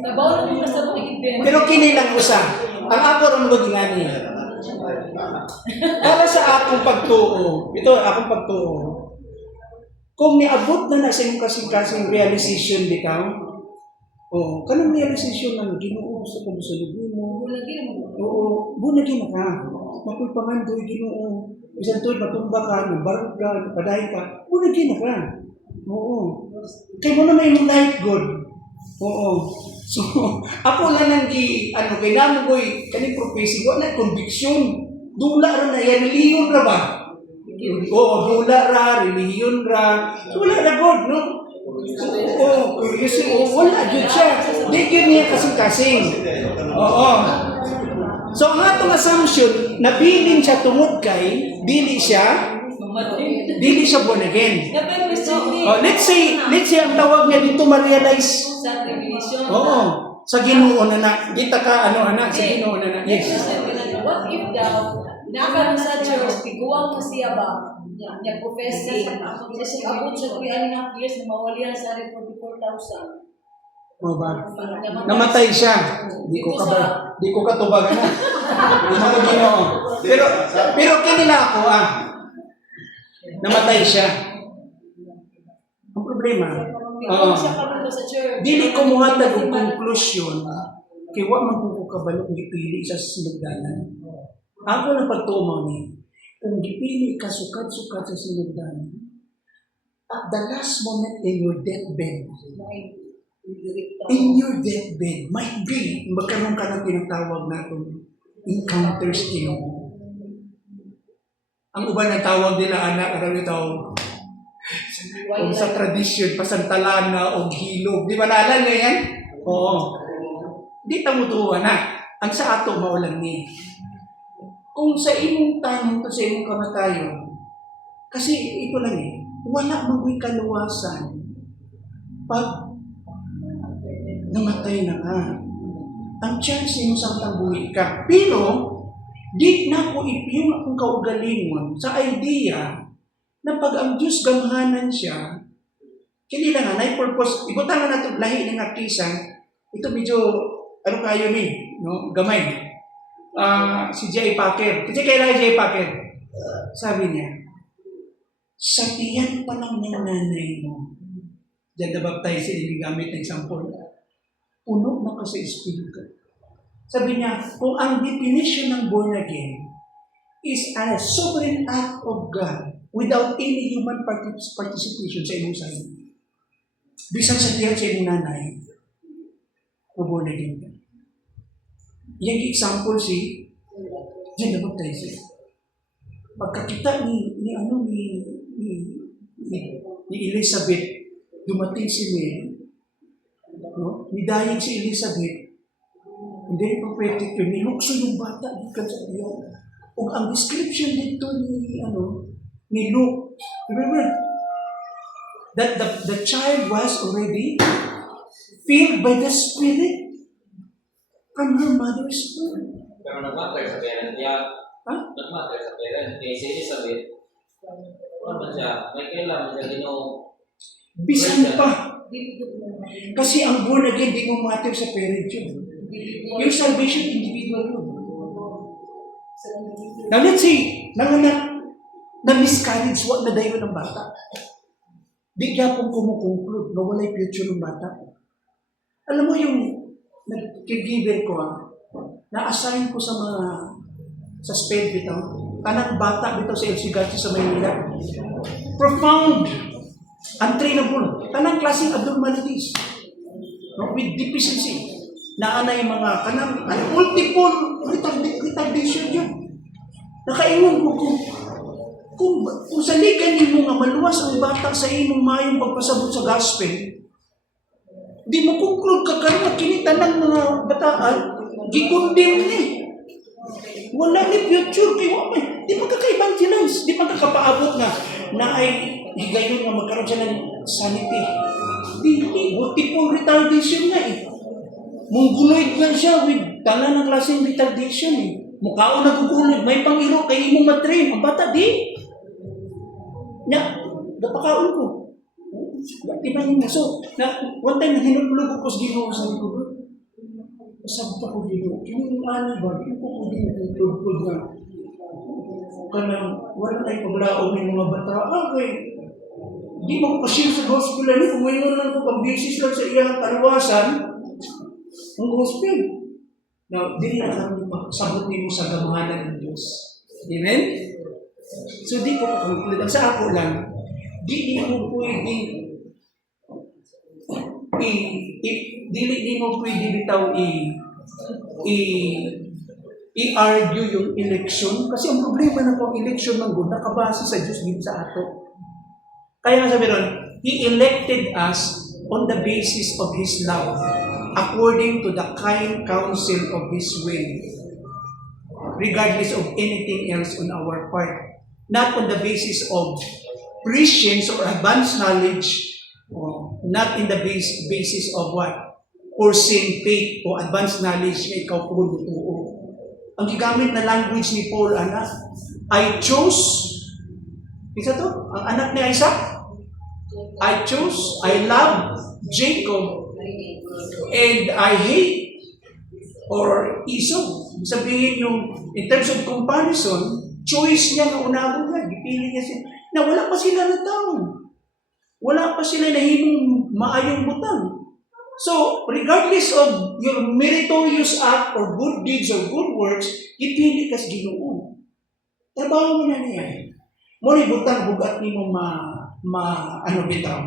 Nabaw na sa mga Pero kini lang usa. Ang ako ron mo gingani. Para sa akong pagtuo, ito akong pagtuo. Kung niabot na sa imong kasing realization bitaw, kanang realization ng Ginoo sa pagsulod mo. Bunagi na ka. Makoy pangandoy Ginoo. Bisan to'y matumba ka, barog ka, paday ka, bunagi na ka. Kay mo na may light God. So, ako na nang kay namo ko'y kaning prophecy, wala conviction. Dula ra na yan, reliyon ra ba? Dula ra, reliyon ra. So, wala na God, no? Kasi wala, yun siya. Di yun niya kasing-kasing. So ang atong assumption, nabilin siya tungod kay dili siya born again. Let's say ang tawag niya dito ma-realize. Sa revelation. Oo. Sa Ginoo na kita ka sa Ginoo na. Yes. What if daw, nakaroon sa church, tiguang mo siya ba? Niya professing. Kasi abot siya 3.5 years na mawalihan sa 44,000. O ba? Namatay siya. Di ko katubagan na. Di mo Ginoo. Pero kanila ako namatay siya. Ang problema, Tiguang siya karoon sa church. dili ko muhatag og conclusion kay wa man ko kabalo kung gipili sa sinugdanan. Ako na pagtuo ni kung gipili ka sukat-sukat sa sinugdanan, at the last moment in your deathbed, might be magkaroon ka ng tinatawag natong encounters Ginoo. Ang uban na tawag nila anak araw kung sa tradisyon, pasantalana o hilog. Di ba naalala niyo yan? Oo. Di tamutuwa na. Ang sa ato maulang ni. Kung sa imong tanong to sa imong kamatayon, kasi ito lang wala magway kaluwasan pag namatay na ka. Ang chance mo sa buhay ka. Pero, di na ko ipiyong akong kaugalingon sa idea na pag ang Diyos gamhanan siya, kinila nga, na-purpose, ibutangan na ito, lahi ng artisan, ito medyo, kayo no? Gamay. Si J. Packer. Kasi kailangan J. Packer. Sabi niya, sa tiyan pa lang ng nanay mo, diyan na-baptize sila, gamit ng example, puno na ka sa Espiritu. Sabi niya, kung ang definition ng born again is a sovereign act of God without any human participation sa imong sayo, bisan sa tiyan sa imong nanay, kung born again ka. Yung example si John the Baptizer. Pagkakita ni Elizabeth, dumating si Mary, no? Nidayag si Elizabeth, hindi prophetic yun, nilukso yung bata gikan sa iyo. Ug ang description dito ni Luke, remember that the child was already filled by the Spirit from her mother's womb. Pero nag-matter sa parent niya. Nag-matter sa parent. Kaya si Elizabeth, ano siya, may kailangan siya Ginoo. Bisan pa. Kasi ang born again, di mo matter sa parent yun. Yung salvation, individual yun. Now let's say, na-miscarriage, wag na dayo ng bata. Di kaya pong kumukonclude na wala'y future ng bata. Alam mo yung nag-caregiver ko, na-assign ko sa SPED bitaw, tanang bata bitaw sa LC Garcia sa Maynila. Profound, untrainable, tanang klaseng abnormalities, no? With deficiency. Naana yung mga multiple retardation yun. Nakaingon ko kung saligan mo nga maluwas ang bata sa imong mayong pagpasabot sa gospel, di mo conclude ka karon kinitanang mga bataan, gikondem ni. Wala ni future kay wa man. Di magkaka-evangelize, di magkakapaabot na ay higayon nga magkaroon siya ng sanity. Di multiple retardation nga Mungguloid lang siya with tanan ng klaseng retardation Mukhaon nagugulod, may pangiro kay imong matrain. Ang bata di. Napakaon ko. Diba yun na? So, one time na hinulog ko sa Ginoo sa ko. Sabi ko Ginoo, yung ba? Yung ko hinulog na. Kanang, wala tayo paglaog ng mga bata. Okay. Di mo ko pa-share sa gospel kung ngayon lang ko pang-basis lang sa iyang kalawasan, ang gospel. Now, di na kami sabot mo sa gamahanan ng Diyos. Amen? So, di ko conclude. Ang sa ako lang, di mo pwede bitaw i-argue yung election. Kasi ang problema na po, election ng God, nakabase sa Diyos dito sa ato. Kaya nga sabi ron, He elected us on the basis of His love, according to the kind counsel of His will. regardless of anything else on our part. Not on the basis of prescience or advanced knowledge, or not in the basis of what? Foreseen faith o advanced knowledge na ikaw po lutuo. Ang gigamit na language ni Paul, anak, I chose, isa to? Ang anak ni Isaac? I chose, I love Jacob, and I hate or Esau. Sabihin yung, in terms of comparison, choice niya na unabong niya, gipili niya siya, na wala pa sila na taon. Wala pa sila nahimong maayong butang. So, regardless of your meritorious act or good deeds or good works, ipili ka sa Ginoo. Trabaho mo na niya. Muna butang bugat ni mo ano bitaw.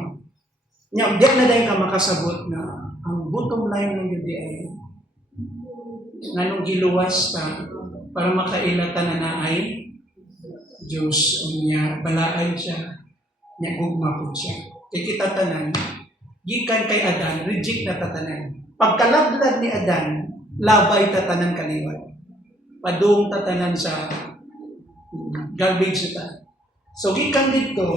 Nya, diyan na dahil ka makasabot na ang bottom line ng Diyos ay nganong giluwas ta para makailata na naay Diyos niya, balaay siya, niya gugma po siya. Kaya kita tanan, gikan kay Adan, reject na tatanan. Pagkalaglag ni Adan, labay tatanan kaliwat. Padung tatanan sa garbage ta. So gikan dito,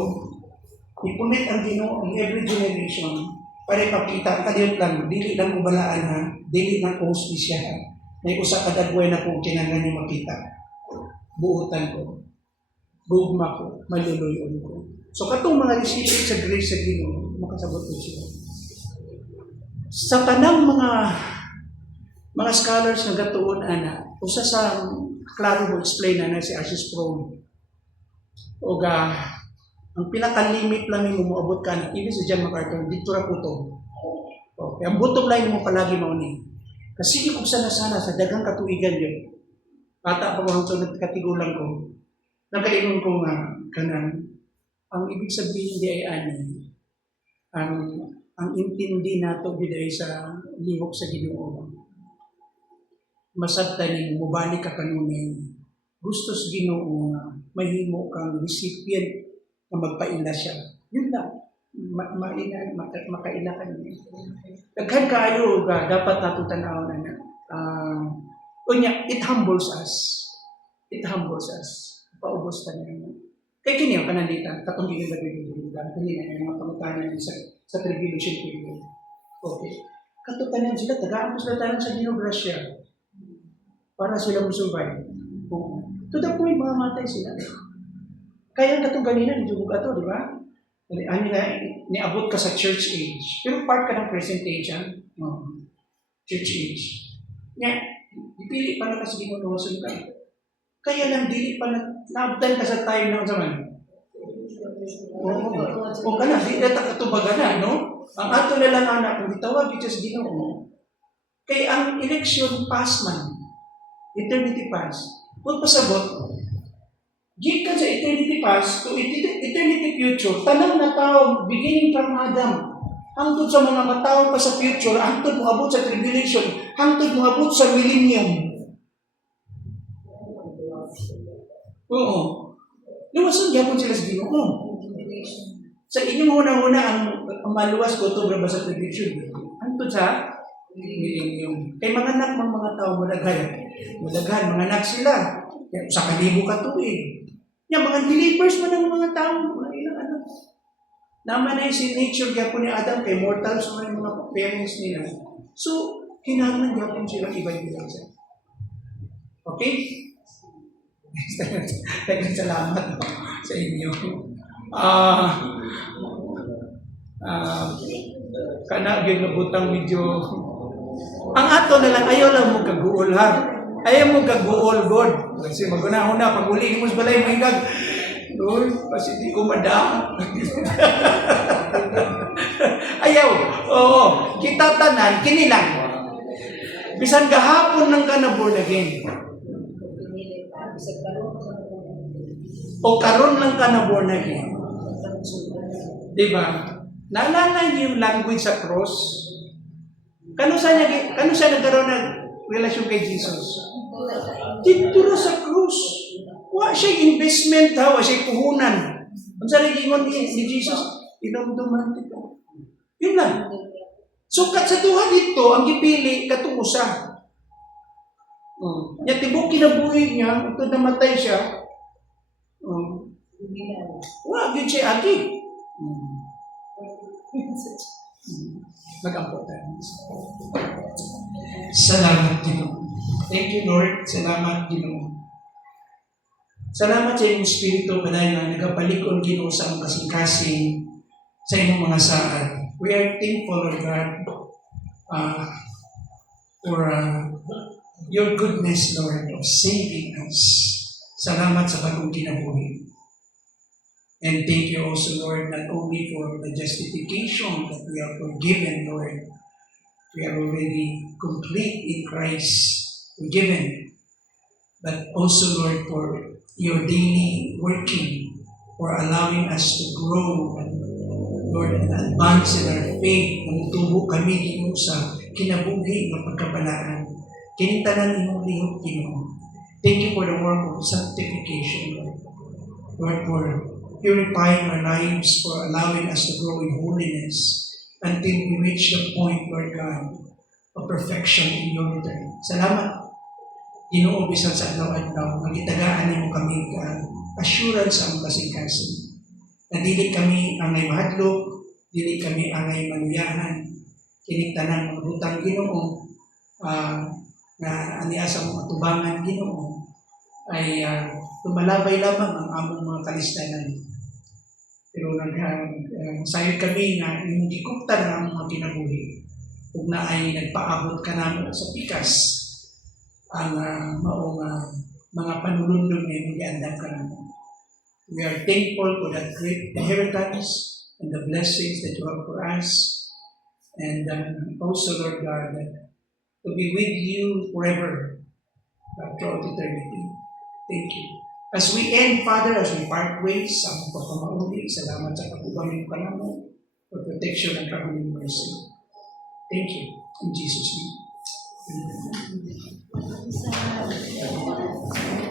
ipunit ang Ginoo in every generation para ipakita kadiyot lang, dili lang ubalaan ha, dili lang auspiciya ha. May usa ka dagway na kung kinahanglan niyo makita. Buutan ko. Gugma ko, maluluyon ko. So katong mga recipient sa grace sa Ginoo, makasabot ko siya. Sa tanang mga scholars na gatuon ana, usa sa klaro mo explain na si Arcis Pro. O ang pinaka-limit lang nimo moabot ka na, ibig sa John MacArthur, dito ra puto. Okay, ang bottom line mo palagi mao ni. Kasi kung sana sa dagang katuigan yun. Ata pa ko ang katigulang ko. Nakaingon ko nga kanang ang ibig sabihin di ay ani ang intindi nato biday sa lihok sa Ginoo. Masabta ni mubalik ka kanunay. Gusto sa Ginoo nga mahimo kang recipient na magpaila siya. Yun lang. Makaila ka niya. Daghan kaayo dapat nato tan-awon na. Unya, it humbles us. It humbles us. Paubos pa niya. Kaya kini ang panalitan, katong giging nagbibigilan, kanina yung mga pangutanan sa tribulation period. Okay. Katutanan sila, tagaan mo sila tayo sa Ginograsya para sila musurvive. To the point, mga matay sila. Kaya katong ganina, nijugog ato, di ba? Ano na, niabot ka sa church age. Pero part ka ng present age, ha? Church age. Nga, ipili pa na kasi Ginograsya ka. Kaya lang, dili pa naabdan ka sa time ng zaman. O ka na, di na takatubaga na, no? Ang ato na lang anak, kung itawag ito sa Ginoo. Kaya ang election pass man, eternity pass, kung pasabot, gikan sa eternity past to eternity future, tanang na tao, beginning from Adam, hangtod sa mga tao pa sa future, hangtod mo abot sa tribulation, hangtod mo abot sa millennium. Oo. Luwason gyapon sila sa Ginoo. Sa inyong una-una ang maluwas ko to ba sa tribulation. Hangtod sa millennium. Kay mga anak mga tao madaghan, mga anak sila. Sa kalibo ka tuig. Yung mga believers man ng mga tao, mga ilang anak. Naman na si nature gyapon ni Adam, kay mortals man yung mga parents nila. So, kinahanglan gyapon sila iba-ibang sa. Okay? Salamat sa inyo. Kana gyud nabutang medyo ang ato na lang ayaw lang mo kaguol ha. Ayaw mo kaguol god. Kasi maguna-una pag uli mo sa balay mo hingag. Lord, kasi di ko madam. Ayaw. Oo, kita tanan kini lang. Bisan gahapon nang ka na born again. O karon lang ka na born again. Diba? Naalala niyo yung language sa cross? Kano siya nagkaroon ng relasyon kay Jesus? Dito na sa cross. Wa siya investment ha, wa siya puhunan. Ang sa regingon ni Jesus, inamduman dito. Yun lang. So, sa tuha dito, ang gipili, katuusa. Niya tibok kinabuhi niya, ito namatay siya. Wala, yun siya agi. Mag-ampo tayo. Salamat, Ginoo. Thank you, Lord. Salamat, Ginoo. Salamat sa iyong Espiritu, Balay, na nagapalikon, Ginoo, sa among kasing-kasing sa inyong mga saad. We are thankful, Lord God, for your goodness, Lord, of saving us. Salamat sa bagong kinabuhi. And thank you also, Lord, not only for the justification that we are forgiven, Lord. We are already complete in Christ, forgiven. But also, Lord, for your daily working, for allowing us to grow, and Lord, and advance in our faith, magtubo kami Ginoo sa kinabuhi ng pagkabalaan. Kinintanan imong lihok, Ginoo. Thank you for the work of sanctification, Lord. Lord, for purifying our lives, for allowing us to grow in holiness until we reach the point, Lord God, of perfection in your return. Salamat. Ginoo, bisan sa adlaw-adlaw, magitagaan nimo kami assurance sa among kasing-kasing. Na dili kami angay mahadlok, dili kami angay manuyahan, kining tanan mga butang Ginoo, na aniya sa mga tubangan Ginoo, ay tumalabay lamang ang among mga kalistanan. Pero sayod kami na yung gikuptan ng among mga kinabuhi, kung na ay nagpaabot ka namo sa pikas, ang maong mga panulundong na yung giandam ka namo. We are thankful for that great inheritance and the blessings that you have for us. And also, Lord God, to be with you forever throughout eternity. Thank you. As we end, Father, as we part ways, sa among pagpamauli, salamat sa pagkubamin ka naman, for protection and traveling mercy. Thank you. In Jesus' name. Amen.